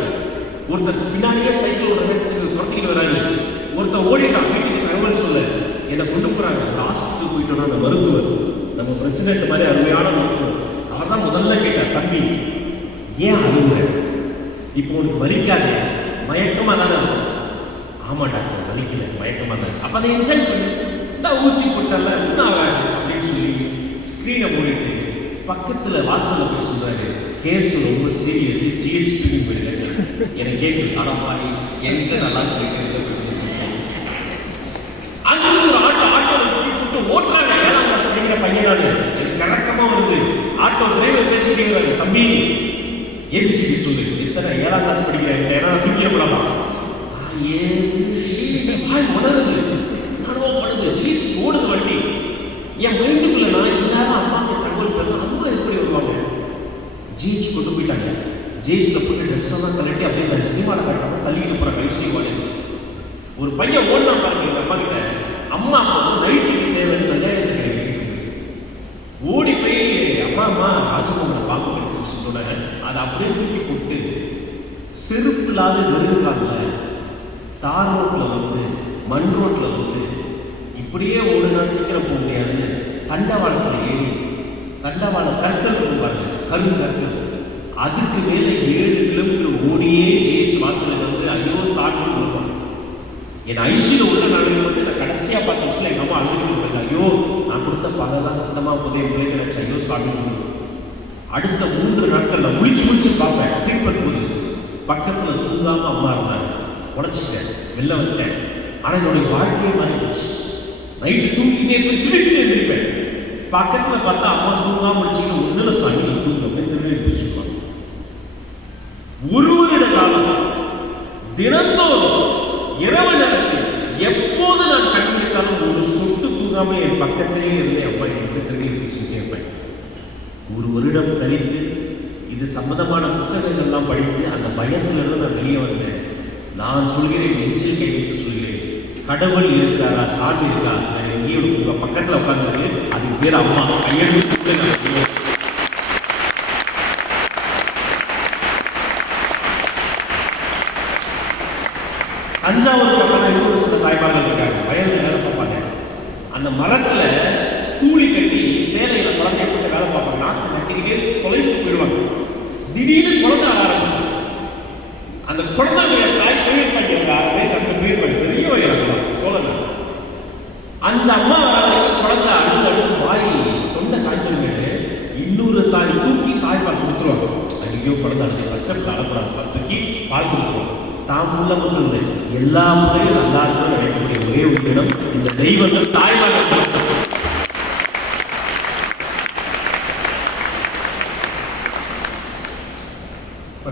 ஒருத்தர் பின்னாடியே சைக்கிள் துரத்திக்கிட்டு வராரு. ஒருத்தர் ஓடிட்டான் வீட்டுக்கு தகவல் சொல்ல என்னை கொண்டு போறாங்க. ஹாஸ்பிட்டல் போயிட்டோம்னா அந்த மருத்துவர் நம்ம பிரச்சனை இந்த மாதிரி அருமையான மருத்துவர் அவர் தான் முதல்ல கேட்டார், தம்பி ஏன் அழுகுற? இப்போ உனக்கு வலிக்காது மயக்கமா தானே இருக்கும். ஆமா டாக்டர் வலிக்கல மயக்கமா தான். அப்ப அதை என்ஜாய் பண்ணி இந்த ஊசி போட்டால அப்படின்னு சொல்லி ஸ்கிரீனை மூடிட்டு பக்கத்துல வாசல்ல போய் சொல்றாரு, கேஸ் ரொம்ப சீரியஸ், ஜிஹெச் ஸ்கிரீனிங் போயிடுங்க. எனக்கு கேட்குது, ஆனா மாதிரி எங்க நல்லா சொல்லிக்கிறது. அங்க ஒரு ஆட்டோ கூப்பிட்டு ஓட்டுறாங்க. 7ஆம் கிளாஸ் படிக்கிற பையனால எனக்கு கரெக்டமா வருது. ஆட்டோ டிரைவர் பேசிட்டே வராரு, தம்பி ஏபிசிடி சொல்லு. எத்தனை 7ஆம் கிளாஸ் படிக்கிறேன், ஏன்னா தூக்கிடப்படலாம். உணருது, நானும் படுது, ஜீன்ஸ் ஓடுது வண்டி. என் மைண்டுக்குள்ள நான் எல்லாரும் அம்மாவுக்கு தகவல் பண்ண, அம்மா எப்படி வருவாங்க? ஜீன்ஸ் கொண்டு போயிட்டாங்க. ஜீன்ஸ்ல போட்டு ட்ரெஸ் எல்லாம் கலட்டி அப்படியே சினிமாவில் கட்டாம தள்ளிட்டு போற கடைசி வாழை. ஒரு பையன் ஓடனா பாருங்க எங்க அம்மா கிட்ட, அம்மா அப்பா நைட்டுக்கு தேவைன்னு கல்யாணத்துக்கு ஓடி போய் அம்மா அம்மா ராஜகுமார பாம்பு சொல்ல அதை அப்படியே தூக்கி போட்டு செருப்பு இல்லாத நெருங்கால தார் ரோட்ல வந்து மண் ரோட்ல வந்து இப்படியே ஓடுனா சீக்கிரம் போக முடியாதுன்னு தண்டவாளத்துல ஏறி, தண்டவாள கற்கள் போவாங்க, கற்கள், அதுக்கு மேல 7 கிலோமீட்டர் ஓடியே ஜேஎஸ் வாசலுக்கு வந்து ஐயோ சாப்பிட்டு போவாங்க. என் ஐசியில் உள்ள நாளைக்கு வந்து நான் கடைசியா பார்த்த விஷயம் எங்க அம்மா அழுதுட்டு, ஐயோ நான் கொடுத்த பலதான் சுத்தமா போதே பிள்ளைங்க நினைச்சு ஐயோ சாப்பிட்டு. அடுத்த 3 நாட்கள்ல முடிச்சு பார்ப்பேன். ட்ரீட்மெண்ட் போது பக்கத்துல தூங்காம அம்மா இருந்தாங்க. உடச்சிட்டேன், வெளில வந்துட்டேன். ஆனா என்னுடைய வாழ்க்கையை மாறி போச்சு. நைட்டு தூங்கிட்டே போய் திருப்பிட்டே இருப்பேன். பக்கத்துல பார்த்தா அம்மா தூங்காம முடிச்சுட்டு ஒன்னுல சாமி தூங்க பேசிப்பாங்க. ஒரு வருட காலம் தினந்தோறும் இரவு நேரத்தில் எப்போது நான் கண்டுபிடித்தாலும் ஒரு சொட்டு தூங்காம என் பக்கத்திலேயே இருந்தேன். அப்பா எனக்கு திரும்பி பேசிட்டே இருப்பேன். ஒரு வருடம் கழித்து இது சம்பந்தமான புத்தகங்கள் எல்லாம் படித்து அந்த பயத்திலிருந்து நான் வெளியே வந்தேன். நான் சொல்கிறேன், நெஞ்சில் கை வைத்து சொல்கிறேன், கடவுள் இருக்கிறாரா, சாமி இருக்கா, எங்கேயோ உங்க பக்கத்துல உட்கார்ந்து, அதுக்கு பேர் அம்மா. கையெழுத்து 5வது பக்கம் இன்னொரு சில தாய்மார்கள் இருக்காங்க, வயது வேலை பார்ப்பாங்க. அந்த மரத்துல கூலி கட்டி சேலையில குழந்தைய கொஞ்சம் வேலை பார்ப்பாங்க. நாட்டு நட்டிக்கிட்டே தொலைத்து போயிடுவாங்க. திடீர்னு குழந்தை ஆட ஆரம்பிச்சு. அந்த குழந்தைய தாய் பயிர் பண்ணிருக்காங்க. 2 பேர் பண்ணி பெரிய வயலாம் சோழன். அந்த அம்மா குழந்தை அழுது வாய் தொண்டை காய்ச்சல். இன்னொரு தாய் தூக்கி தாய்ப்பால் கொடுத்துருவாங்க. ஐயோ குழந்தை அழுது பச்சை அழக்கூடாது, தூக்கி பால் கொடுத்துருவாங்க. தாம் உள்ள மட்டும் இல்லை, எல்லா முறையும் நல்லா இருக்கும் நினைக்கக்கூடிய ஒரே ஒரு இடம் இந்த தெய்வங்கள் தாய்மார்கள்.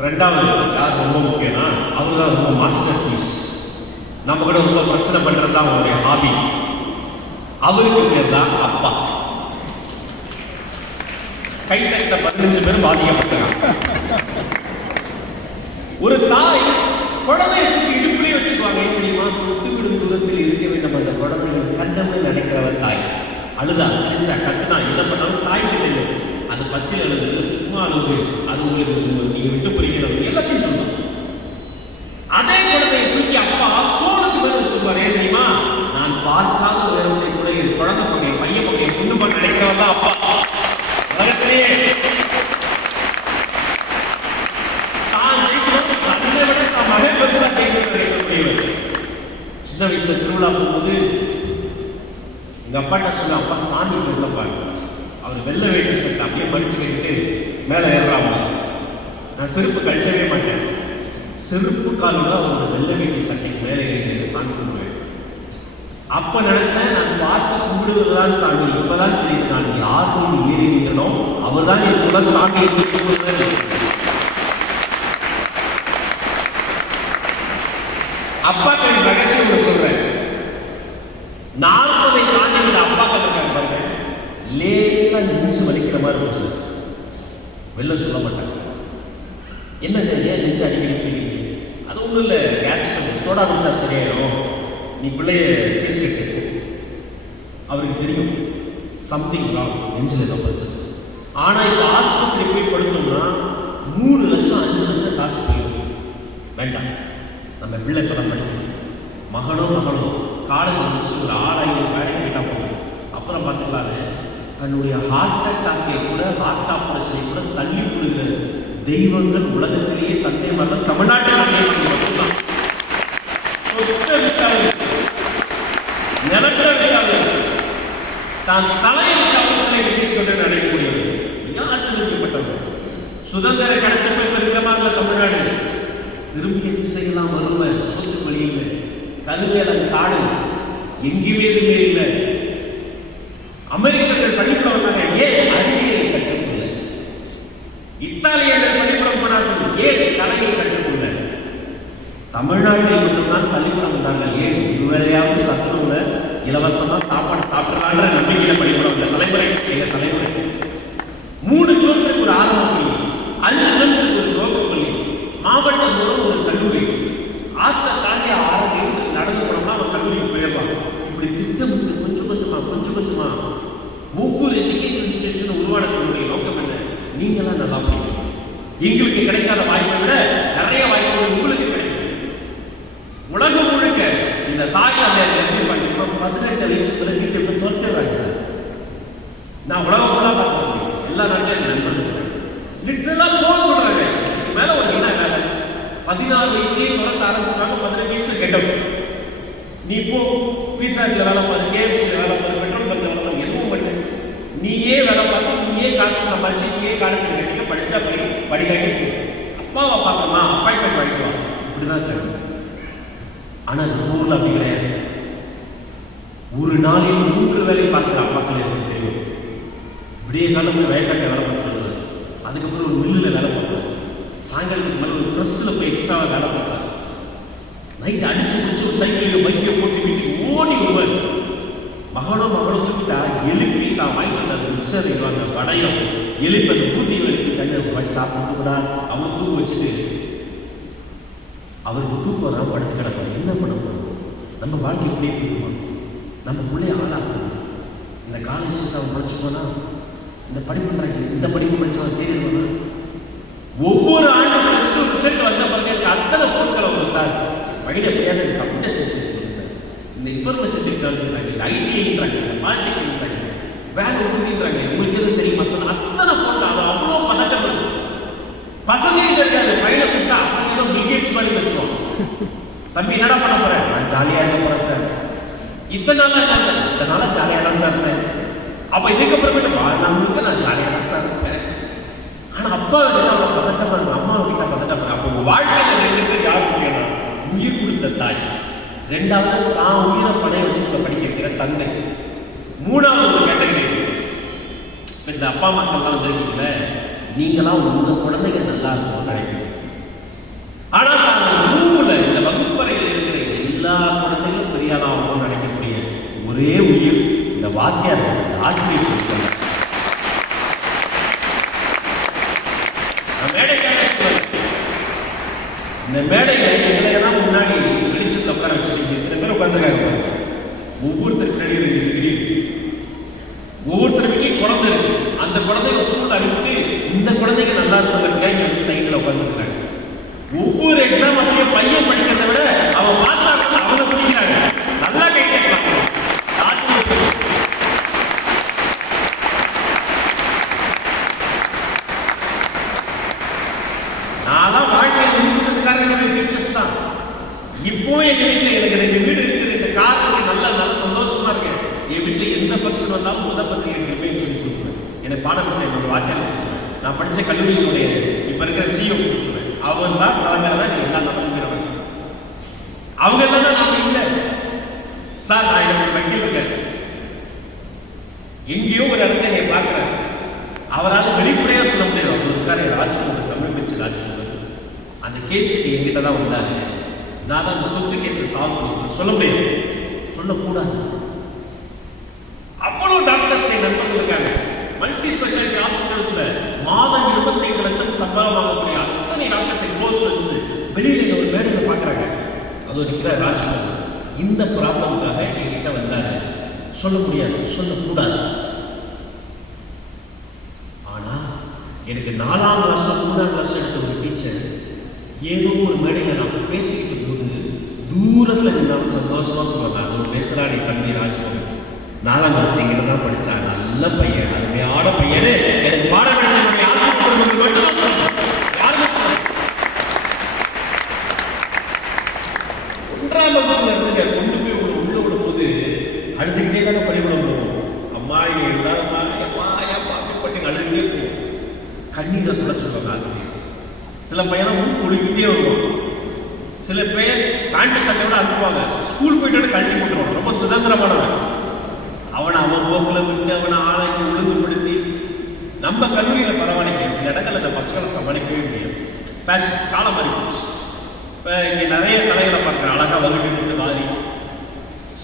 ரெண்டாவது யார் ரொம்ப முக்கியம்னா அவர் தான் ரொம்ப மாஸ்டர் பீஸ். நம்ம கூட ரொம்ப பிரச்சனை பண்றது தான் அவருடைய ஹாபி. அவருக்கு பேர் தான் அப்பா. கைத்தட்ட 15 பேர் பாதிக்கப்பட்டாங்க. ஒரு தாய் குழந்தைக்கு இடுப்புலேயே வச்சுக்குவாங்க. தெரியுமா, தொட்டு விடும் தூரத்தில் இருக்க வேண்டும் அந்த குழந்தைகள் கண்டமே நினைக்கிறவர் தாய். அழுதா சிரிச்சா கட்டுனா என்ன பண்ணாலும் தாய் தெரியல. அது பசியில் அழுது, சும்மா அழுது, அது உங்களுக்கு நீங்க விட்டு போறீங்க எல்லாத்தையும் சொல்லுவோம். அதே குழந்தையை தூக்கி அப்பா தோளுக்கு மேல வச்சுக்குவாரு. ஏன் தெரியுமா, நான் பார்க்காத வேறத்தை கூட என் குழந்தை பக்கம், பையன் பக்கம், பொண்ணு பக்கம் நினைக்கிறவர் தான் அப்பா. உலகத்திலேயே சின்ன வயசுல திருவிழா போகும்போது எங்க அப்பாட்ட சொன்ன, அப்பா சாமி வெள்ளப்பாரு, அவர் வெள்ள வேட்டி சட்டை அப்படியே மடிச்சு கேட்டு மேல ஏறாம. நான் செருப்பு கழட்டவே மாட்டேன். செருப்பு காலோட அவர் வெள்ள வேட்டி சட்டைக்கு மேலே ஏறி சாமி கும்பிடுவேன். அப்ப நினைச்சேன், நான் பார்த்து கும்பிடுவதுதான் சாமி. இப்பதான் தெரியுது, நான் யார் மீது ஏறி நின்றனோ அவர் தான் என் கூட சாமியை கும்பிடுவார். அப்பாக்கள் ரகசியம் சொல்றேன். 40 தாண்டி விட அப்பாக்கள் இருக்காங்க பாருங்க, லேசா நெஞ்சு வலிக்கிற மாதிரி இருக்கும் சார். வெளில சொல்ல மாட்டாங்க. என்னங்க ஏன் நெஞ்சு அடிக்கடி? அது ஒன்றும் இல்லை, கேஸ் சோடா குடிச்சா சரியாயிடும், நீ பிள்ளைய ஃபீஸ் கட்டு. அவருக்கு தெரியும் சம்திங் ராங், நெஞ்சில் ஏதோ பிரச்சனை. ஆனா இப்போ ஆஸ்பத்திரி போய் படுத்தோம்னா 3 லட்சம் 5 லட்சம் காசு போயிடும். வேண்டாம், நம்ம பிள்ளை படம் பண்ணி மகனும் காலேஜ் முடிச்சு ஒரு 6,000 வேலைக்கு கேட்டால் போகும். அப்புறம் பார்த்துக்கலாரு, தன்னுடைய ஹார்ட் அட்டாக்கை கூட, ஹார்ட் ஆப்ரேஷனை கூட தள்ளி கொடுக்கிற தெய்வங்கள் உலகத்திலேயே தந்தை மரணம் தமிழ்நாட்டில் மட்டும்தான். நிலக்கிற தான் தலையில் சொல்றேன் நினைக்கக்கூடியவர் ஆசிரியப்பட்டவர். சுதந்திரம் கிடைச்சப்ப இருக்கிற மாதிரி தமிழ்நாடு திரும்பிய திசையெல்லாம் வருவ சொத்து வழி இல்லை, கருவேலம் காடு எங்கேயுமே எதுவுமே இல்லை. அமெரிக்கர்கள் படிப்புல வந்தாங்க, ஏன் அறிவியலை கற்றுக்கொள்ள. இத்தாலியர்கள் பள்ளிக்கூடம் போனார்கள், ஏன் கலையை கற்றுக்கொள்ள. தமிழ்நாட்டில் மட்டும்தான் பள்ளிக்கூடம் வந்தாங்க, ஏன் இதுவரையாவது சத்துணவுல இலவசமா சாப்பாடு சாப்பிடலான்ற நம்பிக்கையில பள்ளிக்கூடம் இந்த தலைமுறை. எங்க தலைமுறை 3 கிலோமீட்டருக்கு ஒரு ஆரம்ப பள்ளி, 5 கிலோமீட்டருக்கு ஒரு துவக்க பள்ளி, மாவட்டம் மூலம் ஒரு கல்லூரி, ஆத்த தாண்டி 6 கிலோமீட்டர் நடந்து போனோம்னா அவன் கல்லூரிக்கு போயிடலாம். இப்படி திட்டமிட்டு கொஞ்சம் கொஞ்சமா ஒவ்வொரு எஜுகேஷன் இன்ஸ்டிடியூஷன் உருவானத்தினுடைய நோக்கம் என்ன? நீங்களாம் நல்லா படிக்கணும். எங்களுக்கு கிடைக்காத வாய்ப்பை விட நிறைய வாய்ப்புகள் உங்களுக்கு கிடைக்கும். உலகம் முழுக்க இந்த தாய்லாந்து 18 வயசு பிறகு இப்ப தோற்றாங்க சார். நான் உலகம் ஃபுல்லா பார்க்க எல்லா நாட்டிலும் நண்பர்கள் லிட்டரலா போக சொல்றாங்க. மேல ஒரு என்ன வேலை 16 வயசுலயே துரத்த ஆரம்பிச்சாங்க. 15 வயசுல கெட்டவும் நீ இப்போ பீட்சாட்டில் வேலை பார்த்து, கேஎஃப்சியில் வேலை பார்த்து, பெட்ரோல் பங்க்ல வேலை பார்த்து, எதுவும் பண்ணு. நீயே வேலை பார்த்து, நீயே காசு சம்பாதிச்சு, நீயே காலேஜ் கட்டிக்க, படிச்சா படிக்காட்டி அப்பாவை பார்க்கணுமா அப்பாயின்மெண்ட் வாங்கிக்குவாங்க. இப்படிதான் கிடைக்கும். ஆனா நம்ம ஊர்ல அப்படி கிடையாது. ஒரு நாளில் 3 வேலை பார்க்குற அப்பாக்கள் எனக்கு தெரியும். விடிய காலம் வயக்காட்டில் வேலை பார்த்துருவாங்க, அதுக்கப்புறம் ஒரு மில்லில் வேலை பார்க்குறாங்க, சாயங்காலத்துக்கு மேலே ஒரு ப்ரெஸ்ஸில் போய் எக்ஸ்ட்ராவாக வேலை பார்க்குறாங்க, நைட்டு அடிச்சு முடிச்சு ஒரு சைக்கிளையோ பைக்கை போட்டு வீட்டுக்கு ஓடி வருவார். மகளோ தூக்கிட்டா எழுப்பி தான் வாங்கிட்டு அந்த மிக்சர் செய்வாங்க, வடையம் எழுப்பி அந்த பூத்தியை எழுப்பி கண்ணை சாப்பிட்டு கூட அவங்க தூக்க வச்சுட்டு அவருக்கு தூக்கம் வராமல் படுத்து கிடப்பாங்க. என்ன பண்ண போகிறோம்? நம்ம வாழ்க்கை இப்படியே போடுவோம். நம்ம பிள்ளைய ஆளாக்கணும். இந்த காலேஜ் அவன் படிச்சு போனா, இந்த படிப்பு இந்த படிப்பு படிச்சவன் தேர்வு ஒவ்வொரு ஆண்டும் ரிசல்ட் வந்த பிறகு எனக்கு அத்தனை பொருட்களை வரும் சார். வகையில் எப்படியாவது கம்ப்யூட்டர் சயின்ஸ் இருக்குது சார், இந்த இன்ஃபர்மேஷன் டெக்னாலஜி, ஐடிங்கிறாங்க, பாலிடெக்னிக்கிறாங்க, வேலை உறுதின்றாங்க. உங்களுக்கு எதுவும் தெரியுமா சார்? அத்தனை போட்டு அது அவ்வளோ பதட்டம் இருக்கும். பசங்க தெரியாது, பையனை கூப்பிட்டா அவங்க ஏதோ பில்கேட்ஸ் மாதிரி பேசுவோம். தம்பி என்னடா பண்ண போறேன்? நான் ஜாலியாக இருக்க போறேன் சார். இத்தனை நாளா ஜாலியாக தான் சார் இருந்தேன். அப்போ இதுக்கப்புறமேட்டு நான் முழுக்க நான் ஜாலியாக தான் சார் இருப்பேன். ஆனால் அப்பா கிட்ட அவன் பதட்டமா இருக்கும், அம்மா கிட்ட பதட்டமா. அப்போ உங்க வாழ்க்கையில் 2 பேர் யார் முக்கியம்? உயிர் கொடுத்த தாய், 2வது தான் உயிரை பணைய வச்சு படிக்க வைக்கிற தந்தை, 3வது ஒரு கேட்டகரி இந்த அப்பா அம்மாக்கள்லாம் வந்துருக்கீங்கள, நீங்களாம் உங்க குழந்தைங்க நல்லா இருக்கும் நினைக்கிறேன். ஆனா ரூம்ல இந்த வகுப்பறையில் இருக்கிற எல்லா குழந்தைகளும் பெரியாதாகவும் நினைக்கக்கூடிய ஒரே உயிர் இந்த வாத்தியார், ஆசிரியர். இந்த மேடையில் எங்களையெல்லாம் முன்னாடி வெளிச்சத்தில் உட்கார வச்சுருக்கீங்க. இத்தனை பேர் உட்காந்துருக்காங்க. ஒவ்வொருத்தருக்கு பின்னாடி 2 டிகிரி, ஒவ்வொருத்தர் வீட்லையும் குழந்தை இருக்கு. அந்த குழந்தைய ஸ்கூல் அனுப்பிட்டு இந்த குழந்தைங்க நல்லா இருக்கிறதுக்காக இங்க வந்து சைக்கிள் உட்காந்துருக்காங்க. ஒவ்வொரு எக்ஸாம் அப்படியே பையன் படிக்கிறத விட அவன் பாஸ் ஆகணும் அவங்க பிடிக்கிறாங்க. நல்லா கை கேட்கலாம். நான்லாம் வாழ்க்கையை முடிக்கிறதுக்காக டீச்சர்ஸ் தான். இப்போ எங்க வீட்டில் எனக்கு 2 வீடு இருக்குது, 2 கார் இருக்கு, நல்லா சந்தோஷமா இருக்கேன். என் வீட்டில் எந்த ஃபங்க்ஷன் வந்தாலும் முதல் பத்திரிகை எடுத்துருப்பேன் சொல்லி கொடுக்குறேன். எனக்கு பாடம் பண்ண என்னோட வாத்தியார், நான் படித்த கல்லூரியினுடைய இப்போ இருக்கிற சிஓ கொடுக்குறேன். அவர் தான் தலைமையில தான் எல்லா நடந்துக்கிறவங்க. அவங்க எல்லாம் நம்ம இல்லை சார். நான் எனக்கு வக்கீல் இருக்கேன், எங்கேயோ ஒரு இடத்துல என்னை பார்க்குறேன். அவரால் வெளிப்படையா சொல்ல முடியாது. அவர் இருக்காரு ராஜ்குமார், தமிழ் பேச்சு ராஜ்குமார். அந்த கேஸுக்கு எங்கிட்ட தான் வந்தாங்க. நான் தான் அந்த சொத்து கேஸை சால்வ் பண்ணி சொல்ல முடியாது, சொல்லக்கூடாது. அவ்வளவு டாக்டர்ஸ் என் நண்பர்கள் இருக்காங்க. மல்டி ஸ்பெஷாலிட்டி ஹாஸ்பிட்டல்ஸ்ல மாதம் 25 லட்சம் சம்பளம் வாங்கக்கூடிய அத்தனை டாக்டர்ஸ் க்ளோஸ் ஃப்ரெண்ட்ஸ் வெளியில ஒரு மேடையில் பார்க்குறாங்க. அது இருக்கிற ராஜ்குமார் இந்த ப்ராப்ளமுக்காக என்கிட்ட வந்தாங்க. சொல்ல முடியாது, சொல்லக்கூடாது. ஆனா எனக்கு 4ஆம் கிளாஸ் 3ஆம் கிளாஸ் எடுத்த ஒரு டீச்சர் ஏதோ ஒரு மேடையில் நான் பேசிக்கிட்டு போது தூரத்தில் நின்னாலும் சந்தோஷமா சொன்னாங்க, பேசுறாடி தம்பி ராஜ்குமார் 4ஆம் கிளாஸ் எங்கிட்ட தான் படிச்சாங்க, நல்ல பையன், அருமையான பையனு எனக்கு பாடம் எடுத்த ஆசிரியர் மட்டும் ஒன்றாம் வகுப்புல இருந்துங்க கொண்டு போய் உள்ள விடும் போது அழுதுகிட்டே தானே பள்ளிக்கூடம் போவோம். அம்மா இங்க எல்லாரும் எப்பா எப்பா கண்ணீரை துடைச்சிருவாங்க ஆசிரியர். சில பையனை மூக்கு ஒழுகிட்டே வருவான். சில பேர் பேண்ட் சட்டையோட அனுப்புவாங்க. ஸ்கூல் போயிட்டு கழட்டி போட்டுருவாங்க. ரொம்ப சுதந்திரமானவன். அவனை அவன் போக்கில் விட்டு அவனை ஆளாக்கி ஒழுங்குபடுத்தி நம்ம கல்லூரியில் பரவாயில்லைங்க. சில இடங்கள் அந்த பசங்களை சமாளிக்கவே முடியும். பேஷன் காலம் மாறி போச்சு. இப்போ இங்கே நிறைய கலைகளை பார்க்குறேன். அழகாக வகுட்டு வாரி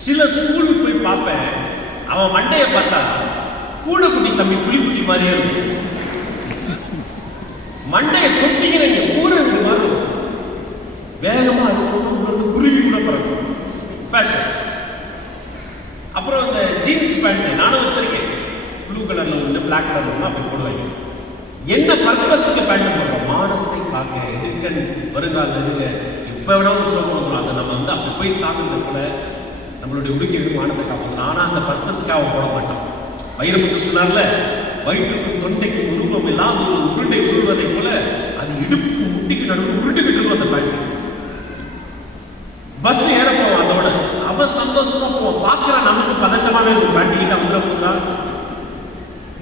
சில ஸ்கூலுக்கு போய் பார்ப்பேன். அவன் மண்டையை பார்த்தா கூடக்குட்டி தம்பி புலிக்குட்டி மாதிரியே இருக்கும். மண்டையை கொட்டிக்கிறீங்க ஊரு மாதிரி வேகமா இருக்கும். குருவி கூட பறக்கும். ஃபேஷன். அப்புறம் இந்த ஜீன்ஸ் பேண்ட் நானும் வச்சிருக்கேன். ப்ளூ கலர்ல உள்ள பிளாக் கலர்ல ஒன்று அப்படி போடுவாங்க. என்ன பர்பஸுக்கு பேண்ட் போடுறோம்? மானத்தை பார்க்க எதிர்கண் வருங்கால இருங்க. இப்போ விட ஒரு சோகம் அதை நம்ம வந்து அப்படி போய் தாக்குறது கூட நம்மளுடைய உடுக்கி மானத்தை காப்போம். ஆனால் அந்த பர்பஸுக்காக போட மாட்டோம். வைரமுத்து சொன்னார்ல, வயிற்றுக்கும் தொண்டைக்கும் உருவம் எல்லாம் ஒரு உருண்டை உருவதை போல அது இடுப்பு முட்டிக்கு நடுவில் உருண்டுகிட்டு இருக்கும். அந்த பேண்ட் பஸ் ஏற போவோம். அதோட அவன் சந்தோஷமா போவோம். பார்க்கிற நமக்கு பதட்டமாவே இருக்கும். பேண்டிக்கிட்ட உள்ள போனா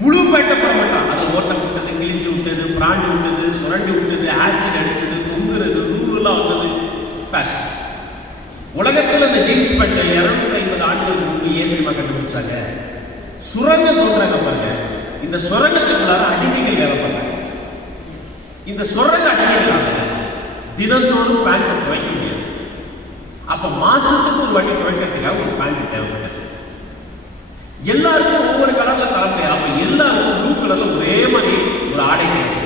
முழு பேட்டை போட மாட்டான். அது ஓட்டம் விட்டது, கிழிஞ்சு விட்டது, பிராண்டி விட்டது, சுரண்டி விட்டது, ஆசிட் அடிச்சது, தொங்குறது, நூறுலாம் வந்தது. ஃபேஷன். உலகத்தில் இந்த ஜீன்ஸ் பேண்டை 250 ஆண்டுகளுக்கு முன்பு ஏன் தெரியுமா கண்டுபிடிச்சாங்க? சுரங்கம் தோன்றாங்க பாருங்க. இந்த சுரங்கத்துக்குள்ளார அடிமைகள் வேலை பண்ணாங்க. இந்த சுரங்க அடிமைகளாக தினந்தோறும் பேண்ட் துவைக்க முடியாது. அப்ப மாசத்துக்கு ஒரு வாட்டி துவைக்கிறதுக்காக ஒரு பேண்ட் தேவைப்பட்டது. எல்லாருக்கும் ஒவ்வொரு கலர்ல தர முடியாது. அப்ப எல்லாருக்கும் ப்ளூ கலர்ல ஒரே மாதிரி ஒரு ஆடை தேவை.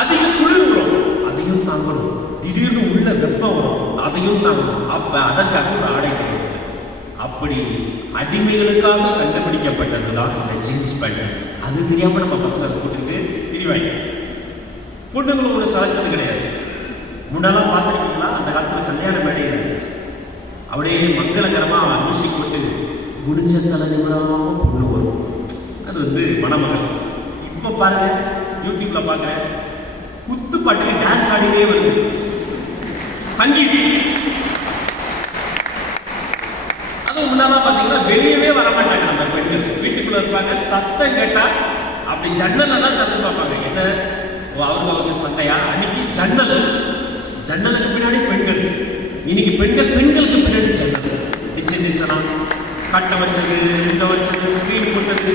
அதிக குளிர் வரும், அதையும் தாங்கணும். திடீர்னு உள்ள வெப்பம் வரும், அதையும் தாங்கணும். அப்ப அதற்காக ஒரு ஆடை தேவை. அப்படி அடிமைகளுக்காக கண்டுபிடிக்கப்பட்டதுதான் இந்த ஜீன்ஸ் பேண்ட். அது தெரியாம நம்ம பசங்களை போட்டுட்டு திரிவாங்க. பொண்ணுங்களும் ஒரு சளைச்சது கிடையாது. முன்னெல்லாம் பார்த்துருக்கீங்களா? அந்த காலத்துல கல்யாண மேடையில் அப்படியே மங்களகரமா மியூசிக் போட்டு முடிஞ்ச தலைநிமிடமாக பொண்ணு வரும். அது வந்து மணமகள். இப்ப பாருங்க, யூடியூப்ல பாக்குறேன், குத்து பாட்டுல டான்ஸ் ஆடினே வருது. சங்கீதம். அதுவும் முன்னாலாம் பாத்தீங்கன்னா வெளியவே வர மாட்டாங்க. நம்ம பெண்கள் வீட்டுக்குள்ள இருப்பாங்க. சத்தம் கேட்டா அப்படி ஜன்னல தான் கத்து பார்ப்பாங்க. என்ன அவருக்கு சட்டையா? அன்னைக்கு ஜன்னலுக்கு பின்னாடி பெண்கள். இன்னைக்கு பெண்களுக்கு பின்னாடி ஜன்னல். டிசைன் கட்ட வச்சது, இந்த வச்சது, ஸ்கிரீன் போட்டது.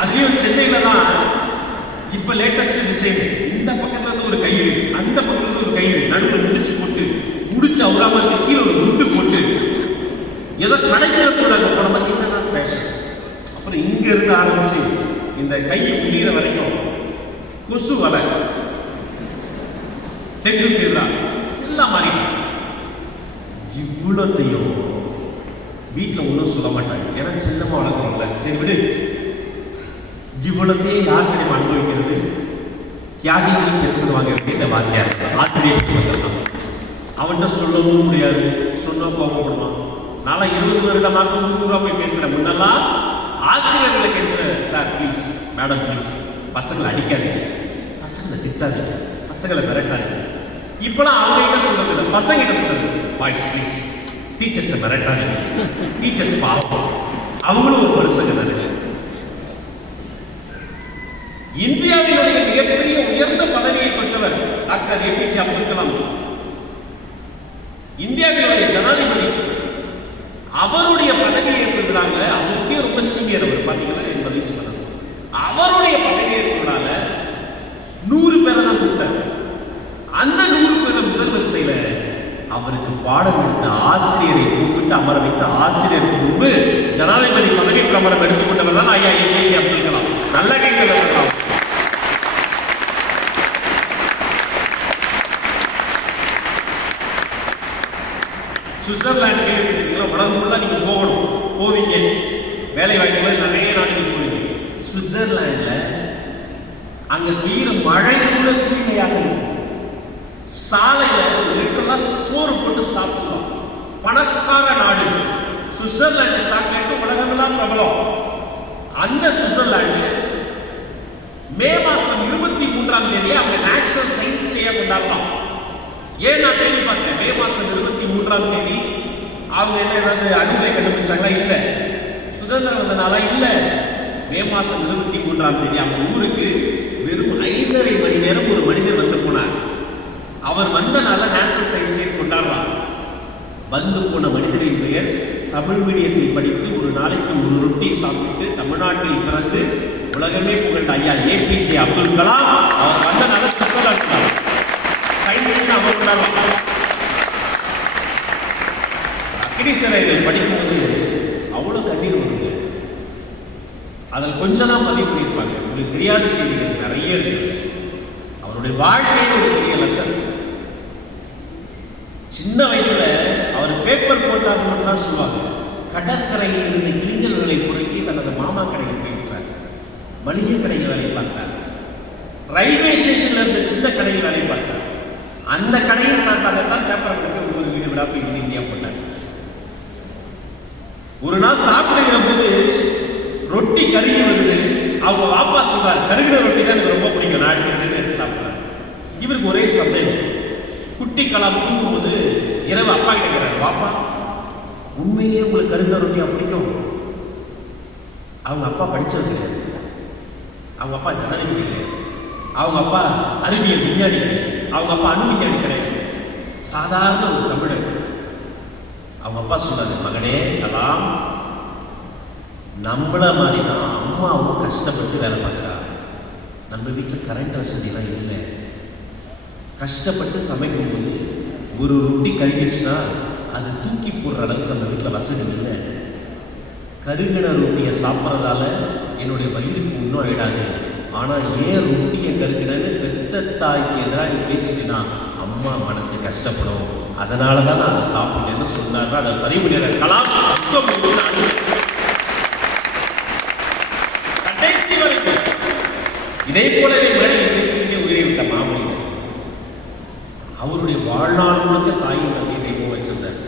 அதையும் சென்னையில தான் இப்ப லேட்டஸ்ட் டிசைன். இந்த பக்கத்துல இருந்து ஒரு கயிறு, அந்த பக்கத்துல இருந்து ஒரு கயிறு, நடுவில் முடிச்சு போட்டு முடிச்சு அவராம கீழே ஒரு குண்டு போட்டு ஏதோ கடைக்கிற போட பார்த்தீங்கன்னா ஃபேஷன். அப்புறம் இங்க இருந்து ஆரம்பிச்சு இந்த கையை முடிகிற வரைக்கும் கொசு வலை, டெங்கு ஃபீவரா எல்லாம் மாறி. இவ்வளோத்தையும் வீட்டில் ஒன்றும் சொல்ல மாட்டாங்க. ஏன்னா சின்னமா வளர்க்குறோம்ல, சரி விடு. இவ்வளோத்தையும் யார் தெரியுமா அனுபவிக்கிறது? தியாகிகளும் பென்ஷன் வாங்கிறது இந்த வாத்தியார், ஆசிரியர். அவன்கிட்ட சொல்லவும் முடியாது, சொன்னா கோபப்படுவான். நாளா 20 வருடமாக 100 ரூபா போய் பேசுறேன். முன்னெல்லாம் ஆசிரியர்களை கேட்கிற, சார் ப்ளீஸ், மேடம் ப்ளீஸ், பசங்களை அடிக்காதீங்க, பசங்களை திட்டாதீங்க, பசங்களை மிரட்டாதீங்க. இப்பெல்லாம் அவங்க கிட்ட சொல்றது, பசங்க கிட்ட சொல்றது, பாய்ஸ் ப்ளீஸ், டீச்சர்ஸை மிரட்டாதீங்க, டீச்சர்ஸ் பாவம், அவங்களும் ஒரு மனுஷங்க தானே. இந்தியாவினுடைய மிகப்பெரிய உயர்ந்த பதவியை பெற்றவர் டாக்டர் APJ அப்துல் கலாம். இந்தியாவினுடைய ஜனாதிபதி. அவருடைய பதவி ஏற்படுறாங்க. அவருக்கே ரொம்ப சீனியர். அவர் பார்த்தீங்கன்னா 80 வயசு பண்ணாங்க. அவருடைய பதவி ஏற்படுறாங்க. 100 பேரை தான் கூப்பிட்டாங்க. அந்த 100 பேரை முதல் வரிசையில அவருக்கு பாடம் எடுத்த ஆசிரியரை கூப்பிட்டு அமர வைத்த ஆசிரியருக்கு முன்பு ஜனாதிபதி பதவி பிரமாணம் எடுத்துக்கொண்டவர் தான் ஐயா APJ அப்துல் கலாம். நல்ல கேட்கலாம். சுவிட்சர்லாந்து கேள்விப்பட்டீங்களா? உலகம் ஃபுல்லா நீங்க போகணும், போவீங்க, வேலை வாய்ப்பு நிறைய நாடுகளுக்கு போவீங்க. சுவிட்சர்லாந்துல அங்க வீர மழை கூட தூய்மையாக இருக்கும். சாலையில லிட்டரலா சோறு போட்டு சாப்பிடுவோம். பணக்கார நாடு சுவிட்சர்லாந்து. சாக்லேட் உலகமெல்லாம் பிரபலம். அந்த சுவிட்சர்லாந்து மே மாசம் 23ஆம் தேதி அவங்க நேஷனல் சயின்ஸ் டே கொண்டாடலாம். ஏன் நான் கேள்வி பார்த்தேன், மே மாசம் 23ஆம் தேதி அவங்க என்ன ஏதாவது அணுகுலை கண்டுபிடிச்சாங்களா? இல்ல. சுதந்திரம் வந்தனால இல்ல. மே மாதம் 23ஆம் தேதி அவங்க ஊருக்கு வெறும் 5.5 மணி நேரம் ஒரு மனிதர் வந்து போனார். அவர் வந்தனால நேஷனல் சயின்ஸ் டே கொண்டாடுறாங்க. வந்து போன மனிதரின் பெயர் தமிழ் மீடியத்தில் படித்து ஒரு நாளைக்கு 1 ரொட்டி சாப்பிட்டு தமிழ்நாட்டில் பிறந்து உலகமே புகழ்ந்த ஐயா ஏபிஜே அப்துல் கலாம். அவர் வந்தனால சுற்றுலா சயின்ஸ் அவர் கொண்டாடுவாங்க. அக்னி சிறைகள் படிக்கும்போது அவ்வளோ கண்ணீர் வருது. அதில் கொஞ்சம் தான் பதிவு பண்ணியிருப்பாங்க. உங்களுக்கு தெரியாத செய்திகள் நிறைய இருக்கு. அவருடைய வாழ்க்கையில் ஒரு பெரிய லெசன். சின்ன வயசுல அவர் பேப்பர் போட்டாங்க மட்டும் சொல்லுவாங்க. கடற்கரையில் இருந்த இளைஞர்களை பொறுக்கி தனது மாமா கடையில் போயிருக்கிறார். மளிகை கடையில் வேலை பார்த்தார். ரயில்வே ஸ்டேஷன்ல இருந்த சின்ன கடையில் வேலை பார்த்தார். அந்த கடையில் சாப்பிட்டாங்கத்தான் பேப்பர் போட்டு ஒவ்வொரு வீடு விடா போய் இந்தியா போட்டார். ஒரு நாள் சாப்பிடுகிற போது ரொட்டி கருகி வருது. அவங்க வாப்பா சொல்றாரு, கருகிற ரொட்டி தான் எனக்கு ரொம்ப பிடிக்கும், நான் எடுத்து சாப்பிட்றேன். இவருக்கு ஒரே சந்தேகம். குட்டி கலாம் தூங்கும்போது இரவு அப்பா கேட்கிறார், வாப்பா உண்மையே உங்களுக்கு கருகிற ரொட்டி பிடிக்கும்? அவங்க அப்பா படிச்சது கிடையாது. அவங்க அப்பா ஜனநாயகம் கிடையாது. அவங்க அப்பா அறிவியல் விஞ்ஞானி. அவங்க அப்பா அணு விஞ்ஞானி கிடையாது. சாதாரண ஒரு தமிழர். அவங்க அப்பா சொன்னாரு, மகனே கலாம், நம்மள மாதிரி தான் அம்மாவும் கஷ்டப்பட்டு வேலை பார்க்குறா. நம்ம வீட்டில் கரண்ட் வசதியெல்லாம் இல்லை. கஷ்டப்பட்டு சமைக்கும் போது ஒரு ரொட்டி கருகிடுச்சுன்னா அது தூக்கி போடுற அளவுக்கு நம்ம வீட்டில் வசதி இல்லை. கருகின ரொட்டியை சாப்பிட்றதால என்னுடைய வயிறுக்கு இன்னும் ஆயிடாது. ஆனால் ஏன் ரொட்டியை கருகினன்னு பெத்த தாய்க்கு எதிராக நீ பேசிட்டுனா அம்மா மனசு கஷ்டப்படும். அதனால தான் நான் அதை சாப்பிட்டேன்னு சொன்னாங்க. அதை பதிவு பண்ணிடுற கலாம் கடைசி வரைக்கும் இதே போலவே மேடையில் பேசிக்கிட்டே உயிரிவிட்ட மாமனிதர். அவருடைய வாழ்நாள் முழுக்க தாயும் தந்தையை தெய்வம் வச்சிருந்தார்.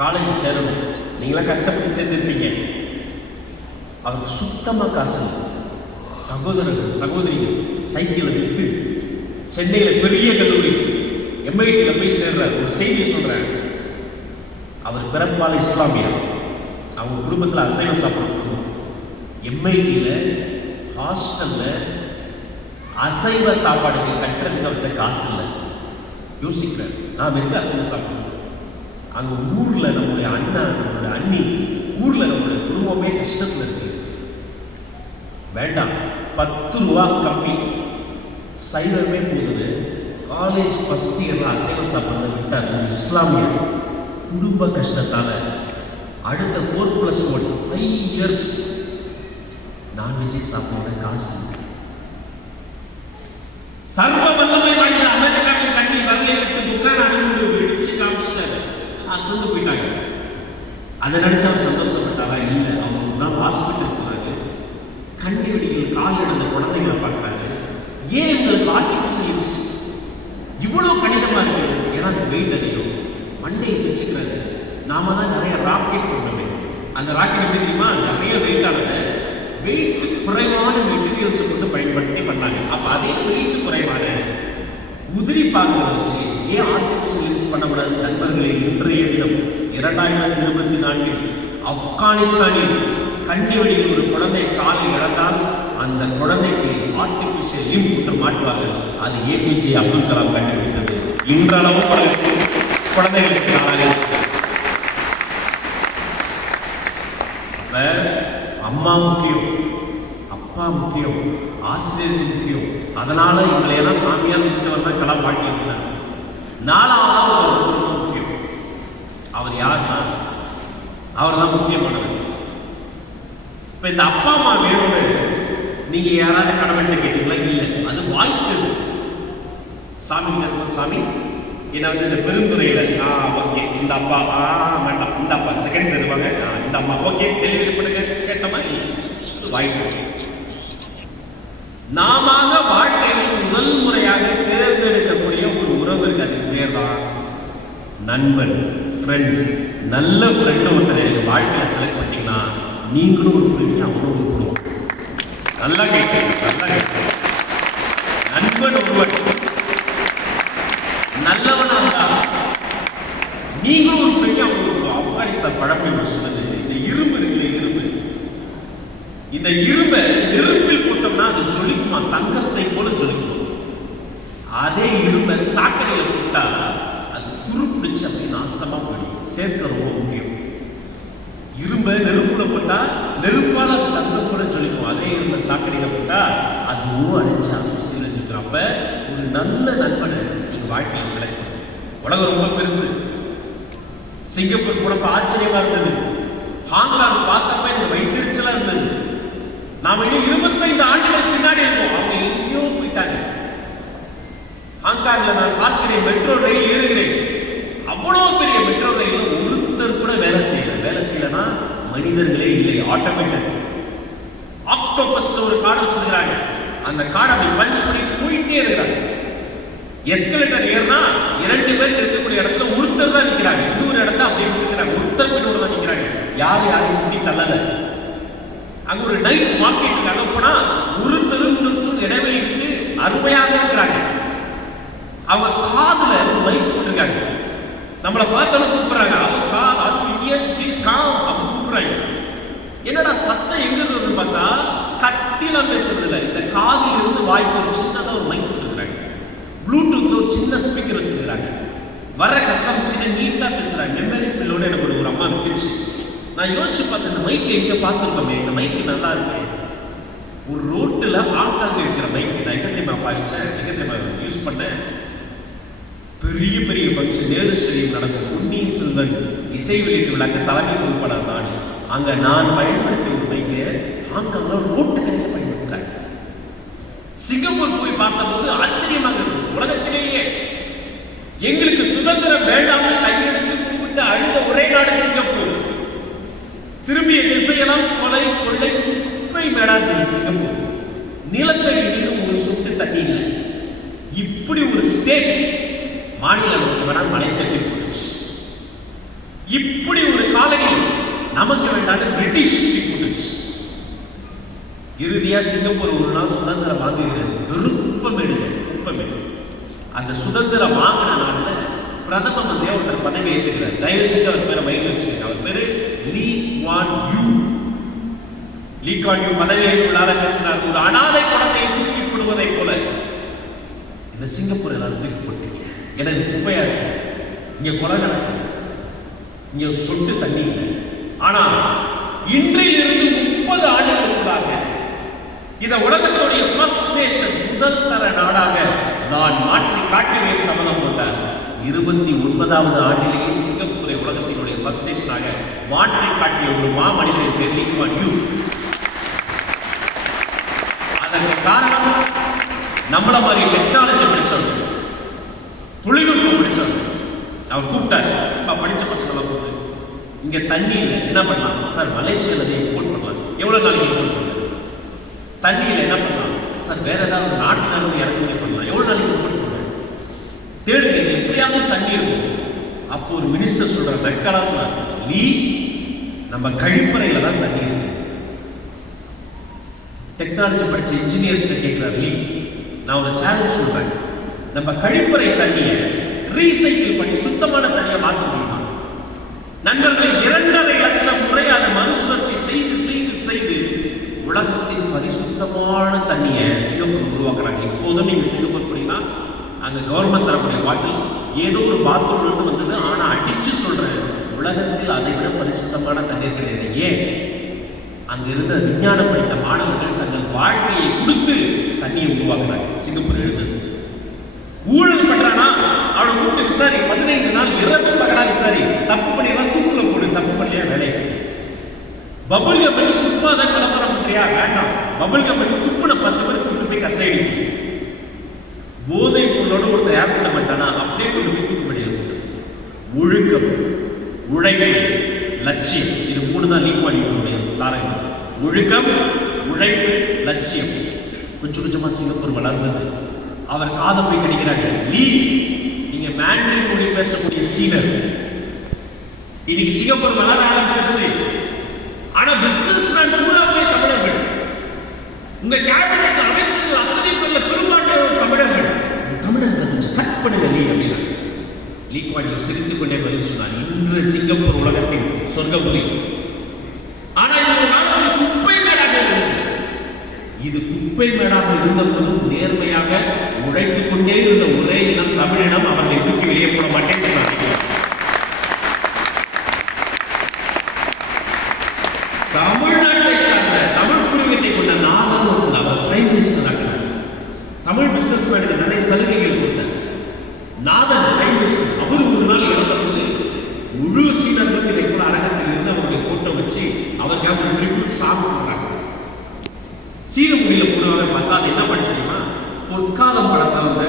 காலேஜ் சேரணும், நீங்களாம் கஷ்டப்பட்டு சேர்ந்துருப்பீங்க. அவருக்கு சுத்தமாக காசு. சகோதரர்கள் சகோதரிகள் சைக்கிளை விட்டு சென்னையில் பெரிய கல்லூரி MITயில் போய் சேர்றார். ஒரு செய்தியை சொல்றாரு. அவர் பிறப்பால் இஸ்லாமியர். அவங்க குடும்பத்தில் அசைவம் சாப்பிடணும். MITயில் ஹாஸ்டலில் அசைவ சாப்பாடுக்கு கட்டுறதுக்கு அவர்கிட்ட காசு இல்லை. யோசிக்கிறார், நாம் இருக்க அசைவம் சாப்பிடணும். அங்கே ஊரில் நம்மளுடைய அண்ணா நம்மளுடைய அண்ணி ஊரில் நம்மளுடைய குடும்பமே கஷ்டத்தில் இருக்கு. வேண்டாம், 10 ரூபா கம்மி சைவமே போகுது. காலேஜ் ஃபர்ஸ்ட் இயர்ல அசைவம் சாப்பிட்றது விட்டார். இஸ்லாமியர் குடும்ப கஷ்டத்தால அடுத்த 4+1 5 இயர்ஸ் நான்வெஜ்ஜை சாப்பிட காசு. சர்வ வல்லமை வாய்ந்த அமெரிக்காவின் கண்ணி வரலை விட்டு புக்கான அணுகுண்டு வெடிச்சு காமிச்சிட்டாரு. அசந்து போயிட்டாங்க. அதை நினைச்சா சந்தோஷப்பட்டாரா? இல்லை. அவங்க தான் ஹாஸ்பிட்டல் போறாங்க. கண்ணி வெடிகள் கால் இடந்த குழந்தைங்களை பார்க்குறாங்க. ஏன் உங்களுக்கு ஆர்டிஃபிஷியல் இவ்வளவு கடினமா இருக்கு? ஏன்னா அந்த வெயிட் அதிகம். மண்டையை வச்சுக்கிறாரு. நாம தான் நிறைய ராக்கெட் பண்ணவே. அந்த ராக்கெட் எப்படி தெரியுமா? நிறைய வெயிட் ஆனது. வெயிட் குறைவான மெட்டீரியல்ஸை கொண்டு பயன்படுத்தி பண்ணாங்க. அப்ப அதே வெயிட் குறைவான உதிரி பாகங்களை வச்சு ஏன் ஆர்டிஃபிஷியல் யூஸ் பண்ணக்கூடாது? நண்பர்களே, இன்றைய தினம் 2024 ஆப்கானிஸ்தானில் கண்ணி வழியில் ஒரு குழந்தை காலை இழந்தால் அந்த குழந்தைக்கு ஆர்டிபிஷியல் லிம்பு மாற்றுவார்கள். அது ஏபிஜே அப்துல் கலாம் கண்டுபிடித்தது. இன்றளவும் குழந்தைகளுக்கு அம்மா முக்கியம், அப்பா முக்கியம், ஆசிரியர் முக்கியம். அதனால இவங்களையெல்லாம் சாமியார் முக்கியம் தான் கலாம் வாழ்க்கையினார். 4வது முக்கியம். அவர் யாருன்னா அவர் தான் முக்கியமானவர். இப்ப இந்த அப்பா அம்மா வேணும்னு நீங்க யாராவது கடவுள்கிட்ட கேட்டீங்களா? இல்லை. அது வாய்ப்பு. சாமி சாமி என்ன வந்து இந்த பெருந்துறையில ஓகே இந்த அப்பா வேண்டாம், இந்த அப்பா செகண்ட் தருவாங்க, இந்த அம்மா ஓகே டெலிவரி பண்ணுங்க கேட்ட மாதிரி வாய்ப்பு. நாம வாழ்க்கையில் முதல் முறையாக தேர்ந்தெடுக்கக்கூடிய ஒரு உறவு இருக்கு. அதுக்கு பேர் தான் நண்பன், ஃப்ரெண்ட். நல்ல ஃப்ரெண்ட் ஒருத்தர் வாழ்க்கையில செலக்ட் பண்ணீங்கன்னா நீங்களும் ஒரு புரிஞ்சு அவங்களும் ஒரு குடும்பம். நல்லா கேட்க நல்லா கேட்க. நண்பன் ஒருவர் நல்லவனா இருந்தா நீங்களும் ஒரு பெரிய அவங்க. ஆப்கானிஸ்தான் பழமை சொல்லுது, இந்த இரும்பு இருக்குல்ல, இரும்பு இந்த இரும்பை நெருப்பில் போட்டோம்னா அது ஜொலிக்குமா, தங்கத்தை போல ஜொலிக்கும். அதே இரும்பை சாக்கடையில போட்டா அது துருப்பிடிச்சு அப்படி நாசமா போயிடும். சேர்க்க ரொம்ப முக்கியம். இரும்பை நெருப்புல போட்டா நெருப்பால அது தங்கம் கூட ஜொலிக்கும். அதே இரும்பை சாக்கடையில போட்டா அதுவும் அடிச்சா அப்ப ஒரு நல்ல நண்பனை நீங்க வாழ்க்கையில் செலக்ட் பண்ணுங்க. உலகம் ரொம்ப பெருசு. சிங்கப்பூர் போனப்ப ஆச்சரியமா இருந்தது. ஹாங்காங் பார்த்தப்ப எனக்கு வைத்திருச்சலா இருந்தது. நாம இன்னும் 25 ஆண்டுகளுக்கு பின்னாடி இருக்கோம். அவங்க எங்கேயோ போயிட்டாங்க. ஹாங்காங்ல நான் பார்க்கிறேன், மெட்ரோ ரயில் ஏறுகிறேன். அவ்வளவு பெரிய மெட்ரோ ரயில் ஒருத்தர் கூட வேலை செய்யலன்னா மனிதர்களே இல்லை, ஆட்டோமேட்டிக். ஆக்டோபஸ் ஒரு கார்டு வச்சிருக்காங்க. அந்த கார்டு அப்படி பஞ்ச் பண்ணி போயிட்டே இருக்கிறாங்க. எஸ்கலேட்டர் ஏறினா 2 பேர் இருக்கக்கூடிய இடத்துல ஒருத்தர் தான் நிற்கிறாங்க. இன்னொரு இடத்துல அப்படியே இருக்கிறாங்க. ஒருத்தர் பின்னோட தான் நிற்கிறாங்க. யாரையும் முட்டி தள்ளல. அங்க ஒரு நைட் மார்க்கெட்டுக்கு அங்க போனா ஒருத்தரும் இடைவெளி விட்டு அருமையாக இருக்கிறாங்க. அவங்க காதுல மைக் போட்டிருக்காங்க. நம்மளை பார்த்தாலும் கூப்பிடுறாங்க, கூப்பிடுறாங்க. என்னடா சத்தம் எங்க இருந்து பார்த்தா கத்திலாம் பேசுறது இல்லை. இந்த காதில் இருந்து வாய்ப்பு ஒரு சின்னதாக ஒரு மைக் கொடுக்குறாங்க. ப்ளூடூத் ஒரு சின்ன ஸ்பீக்கர் வச்சுக்கிறாங்க. வர கஸ்டமர்ஸ் நீட்டா பேசுறாங்க. மெமரி ஃபில்லோட எனக்கு ஒரு அம்மா இருந்துச்சு. நான் யோசிச்சு பார்த்தேன், இந்த மைக்கை எங்க பார்த்துருக்கோமே, இந்த மைக்கு நல்லா இருக்கு. ஒரு ரோட்டில் ஆட்டாங்க இருக்கிற மைக்கு நான் எங்க பாய்ச்சேன், யூஸ் பண்ணேன். பெரிய பெரிய ஃபங்க்ஷன் நேரு ஸ்டேடியம் நடக்கும். பொன்னியின் செல்வன் இசை வெளியீட்டு விழாக்கு தலைமை பொறுப்பாளர் நான். அங்க நான் பயன்படுத்திய ஒரு மைக்கு ஹாங்காங்ல ரோட்டு கடையில் பயன்படுத்துறாங்க. சிங்கப்பூர் போய் பார்த்தபோது ஆச்சரியமாக இருக்கு. உலகத்திலேயே எங்களுக்கு சுதந்திரம் வேண்டாமல் கையெழுத்து கும்பிட்டு அழுத ஒரே நாடு சிங்கப்பூர். திரும்பிய திசையெல்லாம் கொலை கொள்ளை குப்பை மேடாது சிங்கப்பூர். நிலத்தடி நீரும் ஒரு சொட்டு தண்ணி இல்லை. இப்படி ஒரு ஸ்டேட் மாநிலம் வேணால் மலேசியா போட்டுச்சு. இப்படி ஒரு காலனி நமக்கு வேண்டாம் பிரிட்டிஷ் போட்டுச்சு. இறுதியா சிங்கப்பூர் ஒரு நாள் சுதந்திரம் வாங்குகிறது. விருப்பமேடு குப்பமேடு. அந்த சுதந்திரம் வாங்கின நாள்ல பிரதம மந்திரியா ஒருத்தர் பதவி ஏற்றுக்கிறார். தயவு செஞ்சு அவர் பேரை மைண்ட் வச்சுருக்காங்க. அவர் பேரு Lee Kuan Yew. Lee Kuan Yew பதவி ஏற்றுள்ளார பேசினார். ஒரு அனாதை குழந்தையை தூக்கி போடுவதை போல இந்த சிங்கப்பூர் எல்லாரும் தூக்கி போட்டீங்க. எனக்கு குப்பையா இருக்கு. இங்க கொலை நடக்குது, இங்க சொட்டு தண்ணி இல்லை. ஆனா இன்றிலிருந்து 30 ஆண்டுகளுக்குள்ளாக இந்த உலகத்துடைய ஃபர்ஸ்ட் நேஷன் முதல் தர நாடாக நான் மாற்றி காட்டுவேன் சம்மதம் போட்டார். 29வது ஆண்டிலேயே சிங்கப்பூரை உலகத்தினுடைய ஃபர்ஸ்ட் நேஷனாக மாற்றி காட்டிய ஒரு மாமனிதன் பேர் லீ குவான் யூ. அதற்கு காரணம் நம்மள மாதிரி டெக்னாலஜி படிச்சவங்க, தொழில்நுட்பம் படிச்சவங்க. அவர் கூப்பிட்டாரு, படிச்ச பசங்களை போது இங்க தண்ணி இல்லை, என்ன பண்ணலாம் சார்? மலேசியால இம்போர்ட் பண்ணலாம். எவ்வளவு நாளைக்கு இம்போர்ட் பண்ணலாம்? தண்ணியில் என்ன பண்ணலாம் சார்? வேற ஏதாவது நாட்டில் இறக்குமதி பண்ணலாம். எவ்வளவு நாளைக்கு இம்போர்ட் பண்ணலாம்? தேடுங்க, எப்படியாவது தண்ணி இருக்கும். அப்போ ஒரு மினிஸ்டர் சொல்ற நெற்காலம் சொன்னார், லீ நம்ம கழிப்பறையில தான் தண்ணி இருக்கு. டெக்னாலஜி படிச்ச இன்ஜினியர்ஸ் கேட்கிறார், லீ நான் ஒரு சேலஞ்ச் சொல்றேன், நம்ம கழிப்பறை தண்ணியை ரீசைக்கிள் பண்ணி சுத்தமான தண்ணியை மாற்ற முடியுமா? நண்பர்கள் 2.5 லட்சம் முறை அதை மறுசுழற்சி செய்து செய்து செய்து உலகத்தின் பரிசுத்தமான தண்ணியை சிங்கப்பூர் உருவாக்குறாங்க. இப்போதும் நீங்க சிங்கப்பூர் போனீங்கன்னா அங்க கவர்மெண்ட் தரக்கூடிய பாட்டில் ஏதோ ஒரு பாத்ரூம்ல இருந்து வந்தது. ஆனா அடிச்சு சொல்றேன், உலகத்தில் அதை விட பரிசுத்தமான தண்ணீர் கிடையாது. ஏன்? அங்க இருந்த விஞ்ஞானம் படித்த மாணவர்கள் தங்கள் வாழ்க்கையை கொடுத்து தண்ணியை உருவாக்குறாங்க. சிங்கப்பூர் எழுது ஊழல் பண்றானா அவனை கூப்பிட்டு விசாரி, 15 நாள் இரவு பகலா விசாரி. தப்பு பண்ணியெல்லாம் தூக்குல போடு, தப்பு பண்ணியா வேலை. பபுள் கம்பெனி துப்பாதான் கலப்பரம் பண்றியா? வேண்டாம். பபுள் கம்பெனி துப்புன 10 பேர் கூட்டு போய் கசைடி. போதை பொருளோட ஒருத்தர் ஏற்பட மாட்டானா அப்படியே கொண்டு போய் தூக்குப்படியில் போட்டு. ஒழுக்கம், உழைப்பு, லட்சியம், இது 3 தான் லீ குவான் யூ தாரகம். ஒழுக்கம், உழைப்பு, லட்சியம். கொஞ்சம் கொஞ்சமா சிங்கப்பூர் வளர்ந்தது. அவர் காதை போய் கிடைக்கிறாங்க, லீ நீங்க மேண்ட்ரின் மொழி பேசக்கூடிய சீனர். இன்னைக்கு சிங்கப்பூர் வளர ஆரம்பிச்சிருச்சு. ஆனா பிசினஸ் மேன் பூராவே தமிழர்கள். உங்க கேபினெட் அமைச்சர்கள் அத்தனை பேர்ல பெரும்பான்மையான தமிழர்கள். தமிழர்கள் கொஞ்சம் கட் பண்ணுங்க லீ அப்படின்னா. லீ குவான் யூ சிரித்துக் கொண்டே பதில் சொன்னார், இன்று சிங்கப்பூர் உலகத்தின் சொர்க்கபுரி. ஆனா இந்த காலத்தில் குப்பை மேலாக இருந்தது. குப்பை மேடாக இருந்தபோதும் நேர்மையாக உழைத்துக் கொண்டே இருந்த ஒரே இனம் தமிழினம். அவர்களை தூக்கி வெளியே போட மாட்டேன் சொன்னார். தமிழ்நாட்டை சார்ந்த தமிழ் பூர்வீகத்தை கொண்ட நாதன் ஒரு அவர் பிரைம் மினிஸ்டர் ஆகிறார். தமிழ் பிசினஸ் மேனுக்கு நிறைய சலுகைகள் கொடுத்தார். நாதன் பிரைம் மினிஸ்டர். அவர் ஒரு நாள் இறந்தபோது முழு சீனர்களும் இதை கூட அரங்கத்தில் இருந்து அவருடைய போட்டோ வச்சு அவருக்காக ஒரு ட்ரிபியூட் சாங் போடுறாங்க. சீரமுடியில போடுவாங்க. பார்த்தா அது என்ன பண்ண தெரியுமா? பொற்காலம் படத்தில் வந்து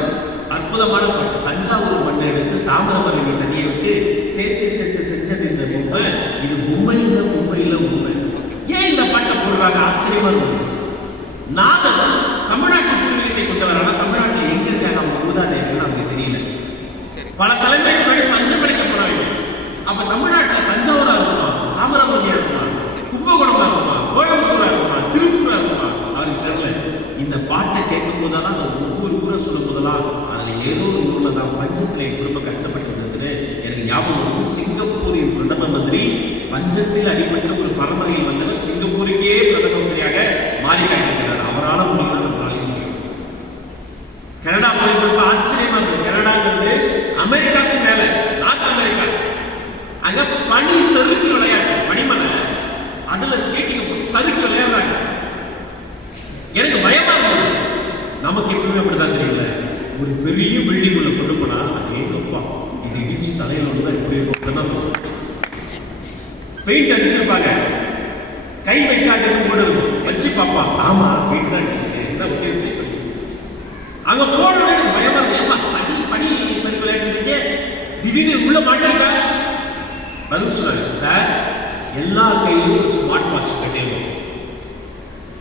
அற்புதமான பாட்டு. தஞ்சாவூர் மண்ணை எடுத்து தாமிரபரணி தண்ணியை விட்டு சேர்த்து சேர்த்து செஞ்சது இந்த பொம்மை. இது மும்பையில் உண்மை. ஏன் இந்த பாட்டை போடுறாங்க? ஆச்சரியமா இருக்கும். நாதன் தமிழ்நாட்டு பூர்வீகத்தை கொண்டவரான தமிழ்நாட்டில் எங்க இருக்காங்க அவங்க ஊதாதைகள் நமக்கு தெரியல. பல தலைமுறைக்கு முன்னாடி பஞ்சம் படிக்க போறாங்க. அப்ப தமிழ்நாட்டில் தஞ்சாவூரா இருக்குமா, தாமிரபரணியா இருக்குமா, கும்பகோணமா இருக்குமா, கோயம்புத்தூரா இருக்குமா, திருப்பூரா இருக்குமா, அவருக்கு தெரியல. இந்த பாட்டை கேட்கும் போதெல்லாம் ஒவ்வொரு ஊரை சொல்லும் போதெல்லாம் அதுல ஏதோ ஒரு ஊர்ல நான் பஞ்சத்திலே ரொம்ப கஷ்டப்பட்டு இருந்தது எனக்கு ஞாபகம். சிங்கப்பூரின் பிரதம மந்திரி பஞ்சத்தில் அடிப்பட்ட ஒரு பரம்பரையில் வந்தவர் சிங்கப்பூருக்கே பிரதம மந்திரியாக மாறி காட்டியிருக்கிறார். அவரால் முடியும். கனடா போய் ஆச்சரியமா இருக்கு. கனடாங்கிறது அமெரிக்காவுக்கு மேல, நார்த் அமெரிக்கா. அங்க பனி சறுக்கி விளையாட்டு, பனிமலை அதுல ஸ்கேட்டிங் போட்டு சறுக்கி விளையாடுறாங்க. எனக்கு பயமா இருந்தது. நமக்கு எப்பவுமே அப்படிதான் தெரியல. ஒரு பெரிய பில்டிங் உள்ள கொண்டு போனா அதே கப்பா இது இடிச்சு தலையில வந்து இப்படி இருக்கும். பெயிண்ட் அடிச்சிருப்பாங்க. கை வைக்காது போடுறது வச்சு பாப்பா. ஆமா பெயிண்ட் தான் அடிச்சிருக்கேன். அங்க போன பயமா இருக்கு. சனி பனி சரி விளையாட்டு திடீர்னு உள்ள மாட்டாங்க. பதில் சொன்னாங்க, சார் எல்லா கையிலும் ஸ்மார்ட் வாட்ச் கட்டிடுவோம்.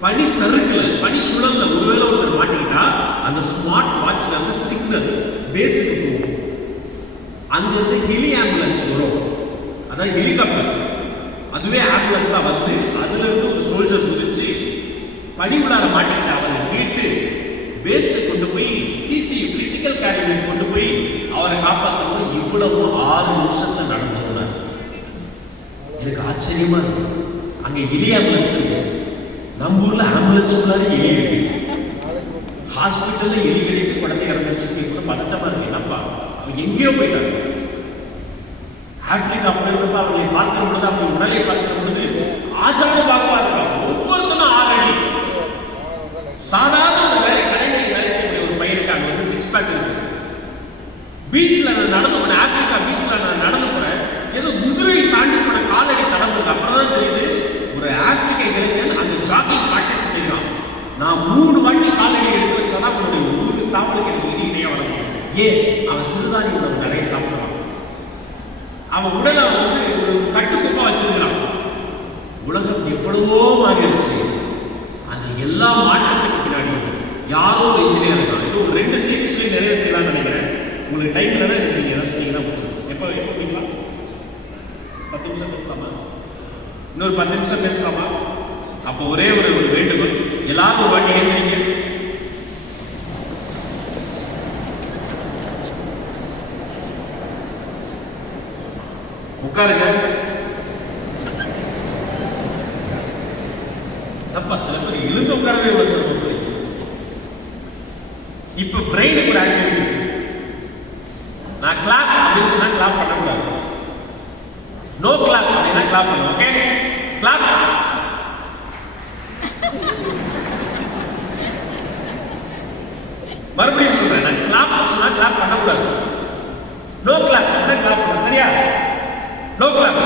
பனி சறுக்கல, பனி சுழல்ல ஒருவேளை ஒருத்தர் மாட்டிக்கிட்டா அந்த ஸ்மார்ட் வாட்ச்ல வந்து சிக்னல் பேஸுக்கு போகும். அங்கிருந்து ஹெலி ஆம்புலன்ஸ் வரும். அதாவது ஹெலிகாப்டர் அதுவே ஆம்புலன்ஸா வந்து அதுல இருந்து ஒரு சோல்ஜர் குதிச்சு பனி உள்ளார மாட்டிக்கிட்டு அவரை மீட்டு பேஸை கொண்டு போய் சிசியு கிரிட்டிக்கல் கேர் கொண்டு போய் அவரை காப்பாற்றணும். இவ்வளவு 6 நிமிஷத்துல நடந்து போனார். எனக்கு ஆச்சரியமா இருக்கு. அங்க ஹெலி ஆம்புலன்ஸ் இருக்கு. நம்ம ஊர்ல ஆம்புலன்ஸ் உள்ளாரு எலி இருக்கு. ஹாஸ்பிட்டல்ல எலி கடித்து குழந்தை இறந்துச்சு கூட பதட்டமா இருக்கு. என்னப்பா அவங்க எங்கேயோ போயிட்டாங்க. ஆப்பிரிக்கா போயிருந்தப்ப அவங்களை பார்க்கிற பொழுது அவங்க உடலை பார்க்கிற பொழுது ஆச்சரியமாக இருக்காங்க. ஒவ்வொருத்தரும் 6 அடி. சாதாரண ஒரு வேலை கடைகளில் வேலை செய்யக்கூடிய ஒரு பையனுக்காங்க வந்து 6 பேக் இருக்கு. பீச்ல நான் நடந்து போனேன். ஆப்பிரிக்கா பீச்ல நான் நடந்து போனேன். ஏதோ குதிரை தாண்டி போன காலடி கடந்து அப்புறம் தான் தெரியுது ஒரு ஆப்பிரிக்க இளைஞன் அந்த ஜாக்கிங் பிராக்டிஸ் பண்ணிருக்கான். நான் 3 வாட்டி காலடி எடுத்து வச்சா அவனுடைய ஊருக்கு தாவலுக்கு எனக்கு இணையா வரும். ஏன் அவன் சிறுதானியம் நிறைய சாப்பிடுவான். அவன் உடலை வந்து ஒரு கட்டுக்கோப்பா வச்சிருக்கிறான். உலகம் எவ்வளவோ மாறிடுச்சு. அந்த எல்லா மாற்றத்துக்கு பின்னாடி யாரோ ஒரு இன்ஜினியர் இருக்கான். இது ஒரு 2 சீட்ஸ்லயும் நிறைய செய்யலாம்னு நினைக்கிறேன். உங்களுக்கு டைம் இல்லைன்னா நீங்க என்ன சொன்னீங்கன்னா எப்போ போவீங்களா? 10 நிமிஷம் பேசலாமா? இன்னொரு 10 நிமிஷம் பேசலாமா? அப்போ ஒரே ஒரு வேண்டுகோள், எல்லாரும் ஒரு வாட்டி எழுந்திரிங்க. உட்காருங்க. தப்பா சில பேர் எழுந்து உட்காரவே இவ்வளவு சிரமம். இப்ப பிரெயினுக்கு ஒரு ஆக்டிவிட்டி. நான் கிளாப் அப்படின்னு சொன்னா கிளாப் பண்ணக்கூடாது. நோ கிளாப் அப்படின்னா கிளாப் பண்ணுவோம். Okay clap. மறுபடியும் சொல்றேன், நான் கிளாப் சொன்னா கிளாப் பண்ணக்கூடாது. நோ கிளாப் அப்படின்னா கிளாப் பண்ண. சரியா? No clap.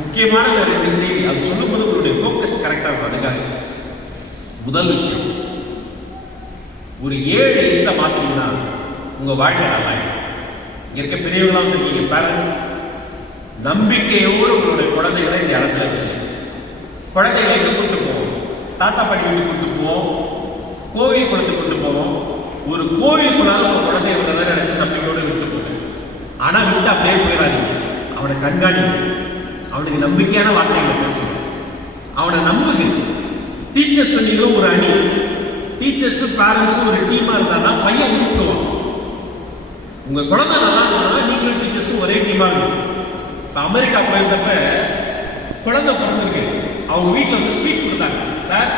முக்கியமான 2 செய்தி அது சொல்லும்போது உங்களுடைய ஃபோக்கஸ் கரெக்டா இருக்கும். அதுக்காக முதல் விஷயம், ஒரு 7 வயசை மாத்தீங்கன்னா உங்க வாழ்க்கை நல்லா இருக்கும். இங்க இருக்க பெரியவங்களா வந்திருக்கீங்க, பேரண்ட்ஸ், நம்பிக்கையோடு உங்களுடைய குழந்தைகளை இந்த இடத்துல வைங்க. குழந்தைகளை எங்க கொண்டு போவோம்? தாத்தா பாட்டி வீட்டுக்கு கொண்டு போவோம், கோவில் குளத்துக்கு கொண்டு போவோம். ஒரு கோவில் போனாலும் ஒரு குழந்தைய வந்ததை நினைச்சு நம்பிக்கையோடு விட்டு போங்க. ஆனா விட்டு அப்படியே போயிடாதீங்க. அவனை கண்காணிங்க. அவனுக்கு நம்பிக்கையான வார்த்தைகளை பேசுங்க. அவனை நம்புங்க. டீச்சர்ஸ் நீங்களும் ஒரு அணி, டீச்சர்ஸும் பேரண்ட்ஸும் ஒரு டீமா இருந்தா பையன் உருட்டுவான். உங்க குழந்தை நல்லா இருந்தா நீங்களும் டீச்சர்ஸும் ஒரே டீமா இருக்கும். அமெரிக்கா போயிருந்தப்ப குழந்தை பிறந்திருக்கு. அவங்க வீட்டில் வந்து ஸ்வீட் கொடுத்தாங்க. சார்,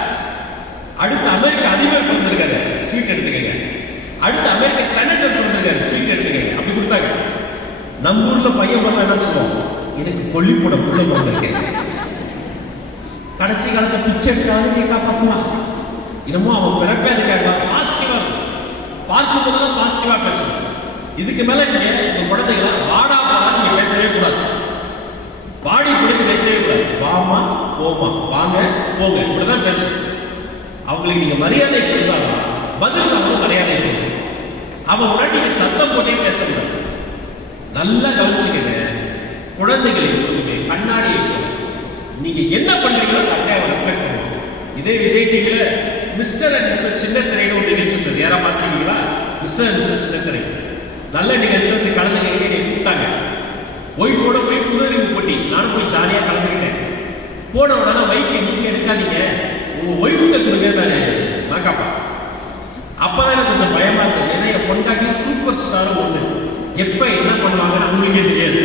அடுத்த அமெரிக்க அதிபர் வந்திருக்காரு, ஸ்வீட் எடுத்துக்கங்க. அடுத்த அமெரிக்க செனட்டர் வந்திருக்காரு, ஸ்வீட் எடுத்துக்கங்க. அப்படி கொடுத்தாங்க. நம்ம ஊர்ல பையன் பண்ண என்ன சொல்லுவோம், எனக்கு கொல்லிப்பட புள்ள வந்திருக்கேன். கடைசி காலத்தை பிச்சை எடுக்காது நீ காப்பாற்றுவான். இன்னமும் அவன் பிறப்பே அதுக்காக பாசிட்டிவா இருக்கும். பார்க்கும் போதுதான் பாசிட்டிவா பேசணும். இதுக்கு மேல நீங்க உங்க குழந்தைகளை வாடா போடான்னு நீங்க பேசவே கூடாது. வாடி கொடுத்து பேசவே கூடாது. வாமா போமா, வாங்க போங்க, இப்படிதான் பேசணும். அவங்களுக்கு நீங்க மரியாதை கொடுத்தாலும் பதில் அவங்க மரியாதை கொடுக்கணும். அவன் முன்னாடி நீங்க சத்தம் போட்டே பேசக்கூடாது. நல்லா கவனிச்சுக்கங்க. குழந்தைகளை கொடுங்க, கண்ணாடி இருக்கும். நீங்க என்ன பண்றீங்களோ கட்டாயம் ரெஃப்ளெக்ட் பண்ணுவோம். இதே விஜய் டிவில மிஸ்டர் அண்ட் மிஸ்ஸஸ் சின்னத்திரைன்னு ஒரு நிகழ்ச்சி இருந்தது. யாரா பார்த்துருக்கீங்களா? மிஸ்டர் அண்ட் மிஸ்ஸஸ் சின்னத்திரை நல்ல நிகழ்ச்சி வந்து கலந்துக்க கூப்பிட்டாங்க. ஒய்ஃபோட போய் புதறிவு போட்டி, நானும் போய் ஜாலியா கலந்துக்கிட்டேன். போன உடனே வைக்க நீங்க எடுக்காதீங்க, உங்க ஒய்ஃபுக்கு கொடுங்க நான் காப்பா. அப்பதான் எனக்கு கொஞ்சம் பயமா இருக்கு. ஏன்னா என் பொண்டாட்டி சூப்பர் ஸ்டாரும் ஒண்ணு, எப்ப என்ன பண்ணுவாங்கன்னு அவங்களுக்கே தெரியாது.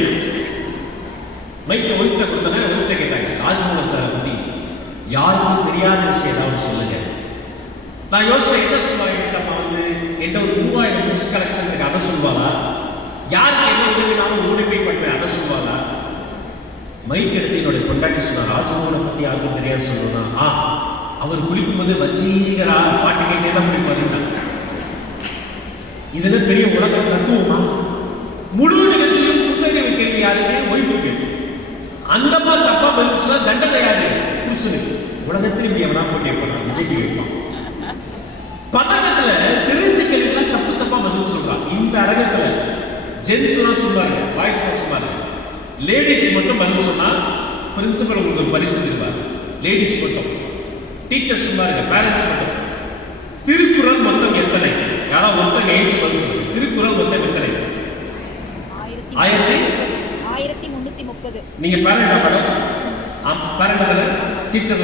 மைக்க ஒய்ஃப்ட கொடுத்தாங்க. ஒய்ஃப்ட கேட்டாங்க, ராஜ்மோகன் சாரை பத்தி யாருக்கும் தெரியாத விஷயம் ஏதாவது சொல்லுங்க. நான் யோசிச்சேன், என்ன சொல்லுவாங்க, வந்து என்கிட்ட ஒரு 3000 புக்ஸ் கலெக்ஷனுக்கு அதை சொல்லுவாளா, யாருக்கு என்ன உதவினாலும் ஓடி போய் பண்ணுவேன் அதை சொல்லுவாளா? மைக் எடுத்து என்னுடைய கொண்டாட்டி சொன்னார், ராஜ்மோகனை பத்தி யாருக்கும் தெரியாது சொல்லணும்னா, அவர் குளிக்கும் போது வசீகரா பாட்டு கேட்டே தான் குளிப்பாரு. இதுல பெரிய உலக தத்துவமா? முழு நிகழ்ச்சியும் புத்தக கேள்வி யாருமே ஒய்ஃபுக்கு. அந்த மாதிரி தப்பா பதில் சொன்னா தண்டனை யாரு? புருஷனுக்கு. உலகத்தில் இப்படி எவனா போட்டி வைப்பான், விஜய்க்கு வைப்பான். பதக்கத்துல தெரிஞ்ச கேள்விலாம் தப்பு தப்பா பதில் சொல்றான். இந்த அரங்கத்துல ஜென்ஸ் எல்லாம் சொல்றாங்க, பாய்ஸ் எல்லாம் சொல்றாங்க. லேடிஸ் மட்டும் பதில் சொன்னா பிரின்சிபல் உங்களுக்கு ஒரு பரிசு தருவார். லேடிஸ் மட்டும். டீச்சர் சொன்னாங்க, பேரண்ட்ஸ் மட்டும். திருக்குறள் மொத்தம் எத்தனை? யாராவது ஒருத்தர் ஏஞ்சி பதில் சொல்லுங்க. திருக்குறள் மொத்தம் எத்தனை? 1330. நீங்க பேரண்டா மேடம்? பேரண்ட் டீச்சர்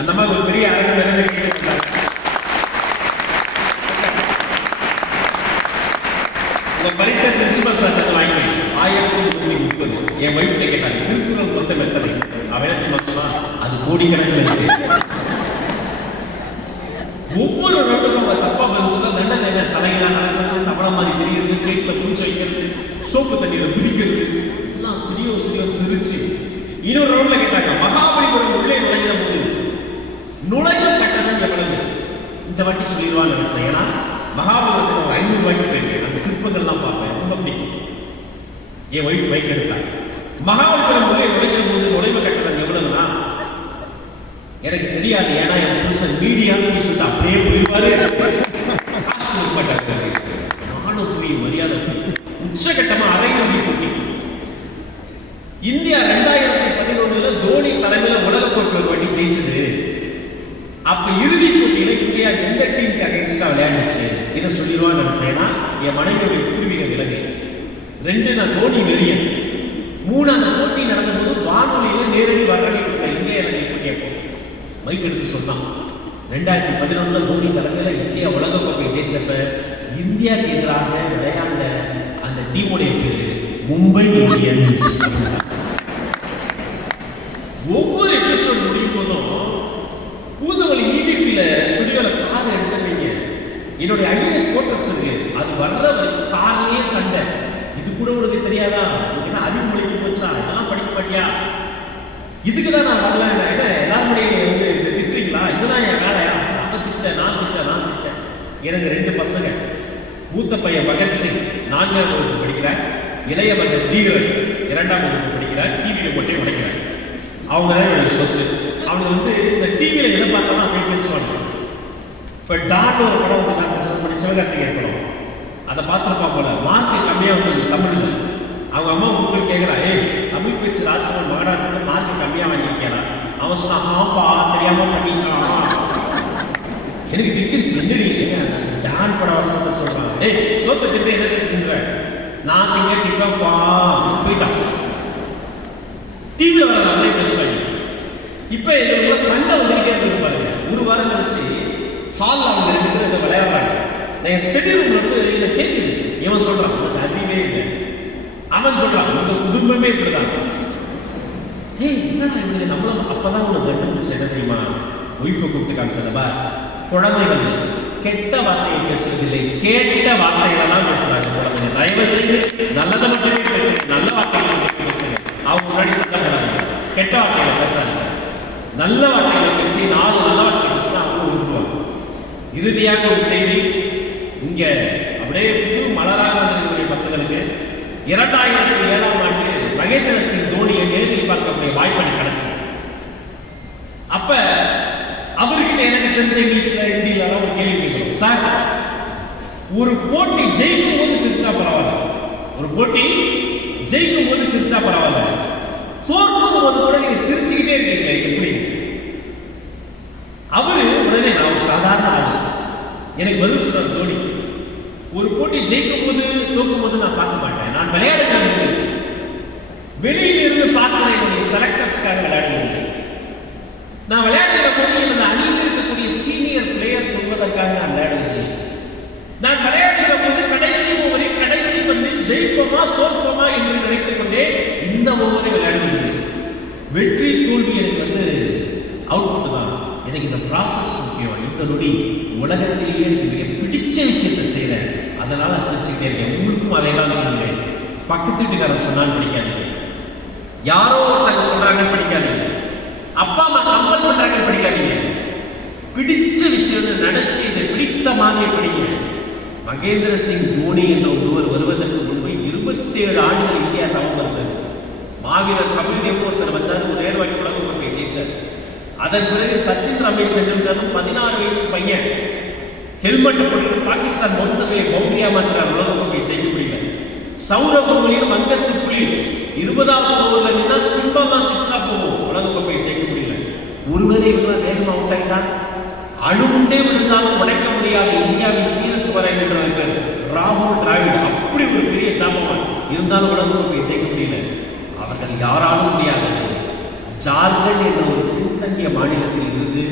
அந்த மாதிரி ஒரு பெரிய அரங்கு கேட்டாங்க. உங்க பரிசை பிரின்சிபல் சார் வாங்கி 1330. என் வைஃப்ல கேட்டாங்க, திருக்குறள் மொத்தம் எத்தனை? அவன் சொன்னா அது கோடிக்கணக்கில் இருக்கு. ஒவ்வொரு ரவுண்டுக்கும் அவங்க தப்பா பதில் தண்டனை என்ன? தலைகளாக நடக்கிறது, தவளை மாதிரி தெரிகிறது, கேட்ல பூச்சி வைக்கிறது, சோப்பு தண்ணியில குதிக்கிறது, எல்லாம் சிறியோ சிரிச்சு. இன்னொரு ரவுண்ட்ல கேட்டாங்க, மகாபலிபுரம் உள்ளே நுழைகிற போது நுழைவு கட்டணம் எவ்வளவு? இந்த வாட்டி சொல்லிடுவான்னு நினைச்சேன். ஏன்னா மகாபலிபுரத்தில் ஒரு 500 ரூபாய்க்கு போயிருக்கேன். அந்த சிற்பங்கள்லாம் பார்ப்பேன், ரொம்ப பிடிக்கும். என் ஒய்ஃப் பைக் எடுத்தாங்க. மகாபலிபுரம் உள்ளே நுழைகிற போது நுழைவு கட்டணம் எவ்வளவுனா எனக்கு தெரியாது. ஏன்னா என் புருஷன் மீடியான்னு சொல்லிட்டு அப்படியே போயிடுவாரு. நானும் போய் மரியாதை உச்சகட்டமா அரையிறுதி போட்டி. இந்தியா 2011 தோனி தலைமையில உலக கோப்பை ஒரு வாட்டி ஜெயிச்சது. அப்ப இறுதி போட்டியில இந்தியா எந்த டீமுக்கு அகைன்ஸ்டா விளையாண்டுச்சு இதை சொல்லிடுவான்னு நினைச்சேன்னா என் மனைவியுடைய பூர்வீக விலகு. 2 நான் தோனி வெறியன். 3 அந்த போட்டி நடந்தபோது வானொலியில நேரடி வர்றதை இந்தியா எனக்கு கேட்போம். மைக் எடுத்து சொன்னான், 2011 தோனி தலைமையில இந்தியா உலக கோப்பை ஜெயிச்சப்ப இந்தியாவுக்கு எதிராக விளையாண்ட அந்த டீமுடைய பேரு மும்பை இந்தியன்ஸ். ஒவ்வொரு எபிசோட் முடியும் போதும் பூதவழி ஈடிபியில ஸ்டுடியோல கார் எடுத்தீங்க. என்னுடைய ஐஏஎஸ் போட்டர்ஸ் இருக்கு, அது வர்ற கார்லயே சண்டை. இது கூட உனக்கு தெரியாதா? என்ன அறிவுமொழிக்கு போச்சா? இதெல்லாம் படிக்க மாட்டியா? இதுக்குதான் நான் வரல. என்ன எல்லாருடைய வந்து திட்டுறீங்களா? இதுதான் என் வேலையா? நான் திட்டேன். எனக்கு 2 பசங்க. மூத்த பையன் பகத்சிங் 4ஆம் வகுப்பு படிக்கிறார். இளைய மகன் தீவிரன் 2ஆம் வகுப்பு படிக்கிறார். டிவியில போட்டே உடைக்கிறார். அவங்க என்னுடைய சொத்து. அவங்க வந்து இந்த டிவியில என்ன பார்த்தாலும் அப்படியே பேசுவாங்க. இப்ப டாட் ஒரு படம் வந்து சிவகார்த்திகேயன் படம், அதை பார்த்துருப்பா போல. மார்க் கம்மியா வந்தது தமிழ்ல. அவங்க அம்மா உங்களுக்கு கேட்கிறா, தமிழ் பேச்சு ராஜ்குமார் மகனாட்டு மார்க் கம்மியா வாங்கிக்கிறா. அவன் சொன்னா, ஆப்பா தெரியாம பண்ணிக்கலாம். எனக்கு திக்கிச்சு. என்னடி டான் பட வசனத்தை சொல்றாங்க, சோத்த திட்ட என்ன திட்டுன்ற? நான் திங்க டிஃபா போயிட்டான். டிவியில வர நிறைய பேசுவாங்க. இப்ப எங்க சண்டை வந்துகிட்டே இருக்கு பாருங்க. ஒரு வாரம் கழிச்சு ஹால் அவங்க 2 பேரும் இதை விளையாடுறாங்க. நான் ஸ்டடி ரூம்ல இருந்து இதை கேட்குது. இவன் சொல்றான், உனக்கு அறிவே இல்லை. அவன் சொல்றான், உங்க குடும்பமே இப்படிதான். ஏய் என்னடா இது நம்மளும் அப்பதான் ஒரு கண்டுபிடிச்ச என்ன தெரியுமா ஒய்ஃபை கூப்பிட்டு காமிச்சதப்பா குழந்தைகள் கெட்ட வார்த்தையை பேசுவதில்லை கேட்ட வார்த்தைகளெல்லாம் பேசுறாங்க குழந்தைங்க தயவு செய்து நல்லதை மட்டுமே பேசுங்க நல்ல வார்த்தைகளை பேசுங்க அவங்க முன்னாடி சத்தம் போடாங்க கெட்ட வார்த்தைகளை பேசாங்க நல்ல வார்த்தைகளை பேசி 4 நல்ல வார்த்தை பேசினா அவங்க விரும்புவாங்க இறுதியாக ஒரு செய்தி இங்க அப்படியே புது மலராக இருக்கக்கூடிய பசங்களுக்கு 2007ஆம் ஆண்டு மகேந்திர சிங் தோனியை நேரில் பார்க்கக்கூடிய வாய்ப்பு எனக்கு கிடைச்சு அப்ப அவர்கிட்ட எனக்கு தெரிஞ்ச இங்கிலீஷ்ல ஹிந்தியில ஒரு கேள்வி கேட்கணும் சார் ஒரு போட்டி ஜெயிக்கும் போது சிரிச்சா பரவாயில்ல ஒரு போட்டி ஜெயிக்கும் போது சிரிச்சா பரவாயில்ல தோற்கும் போது கூட நீங்க சிரிச்சுக்கிட்டே இருக்கீங்க எப்படி அவரு உடனே நான் ஒரு சாதாரண ஆளு எனக்கு பதில் சொல்ற தோனி ஒரு போட்டி ஜெயிக்கும் போது தோக்கும் போது நான் பார்க்க மாட்டேன் நான் விளையாடுறது வெளியில இருந்து பார்க்கிற என்னுடைய செலக்டர்ஸ்க்காக விளையாடுவது நான் விளையாடுகிற போது எனது அணியில் இருக்கக்கூடிய சீனியர் பிளேயர் சொல்வதற்காக நான் விளையாடுவது நான் விளையாடுகிற போது கடைசி ஓவரில் கடைசி பந்தில் ஜெயிப்போமா தோற்போமா என்று நினைத்துக் கொண்டே இந்த ஓவரை விளையாடுவது வெற்றி தோல்வி எனக்கு அவுட்புட் தான் எனக்கு இந்த ப்ராசஸ் முக்கியம் இந்த நொடி உலகத்திலேயே எனக்கு பிடிச்ச விஷயத்தை செய்கிறேன் அதனால சிரிச்சுக்கிட்டே இருக்கேன் உங்களுக்கும் அதை தான் சொல்லுவேன் பக்கத்து வீட்டுக்காரர் சொன்னாலும் படிக்காதீங்க யாரோ ஒருத்தங்க சொல்றாங்க படிக்காதீங்க அப்பா அம்மா கம்பல் பண்றாங்க படிக்காதீங்க பிடிச்ச விஷயம் நினைச்சு இதை பிடித்த மாதிரி படிங்க மகேந்திர சிங் தோனி என்ற ஒருவர் வருவதற்கு முன்பு 27 ஆண்டுகள் இந்தியா தவம் இருந்தது மாவீரர் கபில் தேவ் ஒருத்தர் வந்தார் ஒரு நேர்வாடி உலக கோப்பையை ஜெயிச்சார் அதன் பிறகு சச்சின் ரமேஷ் என்றும் 16 வயசு பையன் ஹெல்மெட் போட்டு பாகிஸ்தான் வம்சங்களை பவுண்டரியா மாத்திரார் உலக கோப்பையை ஜெயிக்க முடியல சௌரவ் கங்குலியும் வங்கத்து புலி 20வது ஓவர்ல நின்னா ஸ்பின் தான் சிக்ஸா போகும் உலக கோப்பையை ஜெயிக்க முடியல ஒருவேளை இவங்க வேகமா அவுட் ஆயிட்டான் அழுண்டே விழுந்தாலும் உடைக்க முடியாத இந்தியாவின் சீரன் சுவரன் என்ற ராகுல் டிராவிட் அப்படி ஒரு பெரிய சாபம் இருந்தாலும் உலக கோப்பையை ஜெயிக்க முடியல அவர்கள் யாராலும் முடியாது ஜார்க்கண்ட் என்ற ஒரு பின்தங்கிய மாநிலத்தில் இருந்து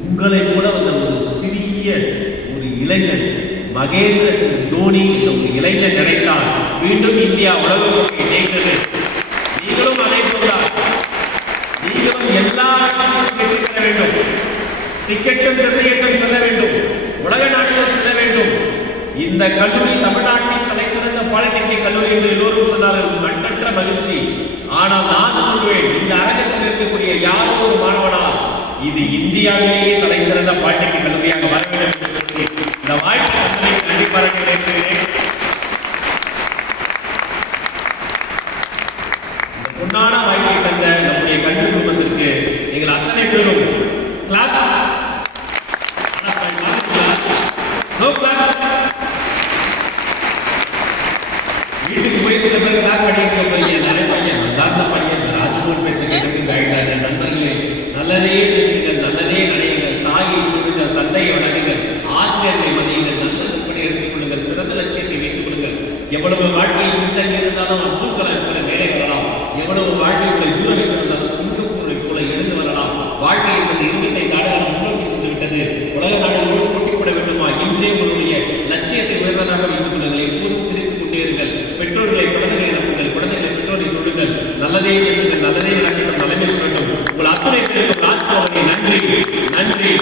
உங்களை கூட ஒரு சிறிய ஒரு இளைஞன் மகேந்திர சிங் தோனி என்ற ஒரு இளைஞன் நினைத்தால் மீண்டும் இந்தியா உலக கோப்பையை ஜெயித்தது நீங்களும் அதை போன்றார் நீங்களும் எல்லா பெற்றுத்தர வேண்டும் டிக்கெட்டும் திசையட்டும் செல்ல வேண்டும் உலக நாடுகள் செல்ல வேண்டும் இந்த கல்லூரி தமிழ்நாட்டின் தலை சிறந்த பாலிடெக்னிக் கல்லூரி என்று எல்லோரும் சொன்னார்கள் மட்டற்ற மகிழ்ச்சி ஆனால் நான் சொல்வேன் இந்த அரங்கத்தில் இருக்கக்கூடிய யாரோ ஒரு மாணவனா இது இந்தியாவிலேயே தலை சிறந்த பாலிடெக்னிக் கல்லூரியாக வர வேண்டும் என்று இந்த வாய்ப்பை கண்டிப்பாக நினைக்கிறேன் இந்த பொன்னான வாய்ப்பை தந்த நம்முடைய கல்வி குடும்பத்திற்கு நீங்கள் அத்தனை பேரும் கிளாப்ஸ் வீட்டுக்கு போய் சில பேர் கிளாஸ் படிக்கிற பையன் நிறைய பையன் அந்த பையன் ராஜ்கோட் பேச கேட்டு ஆயிட்டாரு நண்பர்களே நல்லதே பேசுங்கள் நல்லதே நினையுங்கள் தாயை கொடுங்கள் தந்தையை வணங்குங்கள் ஆசிரியர்களை மதியுங்கள் நல்ல நட்பனை எடுத்துக் கொள்ளுங்கள் சிறந்த லட்சியத்தை வைத்துக் கொள்ளுங்கள் எவ்வளவு வாழ்க்கையில் பின்தங்கி இருந்தாலும் அப்துல் கலாம் போல மேலே வரலாம் எவ்வளவு வாழ்க்கையுடைய தூரம் இருந்தாலும் சிங்கப்பூரை போல எழுந்து வரலாம் வாழ்க்கை என்பது 25 நாடுகள் முன்னோக்கி சென்று விட்டது உலக நாடுகளோடு போட்டிப்பட வேண்டுமா இன்றே உங்களுடைய லட்சியத்தை உயர்வதாக வைத்துக் கொள்ளுங்கள் எப்போதும் சிரித்துக் கொண்டே இருங்கள் பெற்றோர்களை குழந்தைகளை நம்புங்கள் குழந்தைகளை பெற்றோரை தொடுங்கள் நல்லதே பேசுங்கள் நல்லதே நடக்கட்டும் தலைமை வேண்டும் உங்கள் அத்துணை பேருக்கும் நன்றி நன்றி நன்றி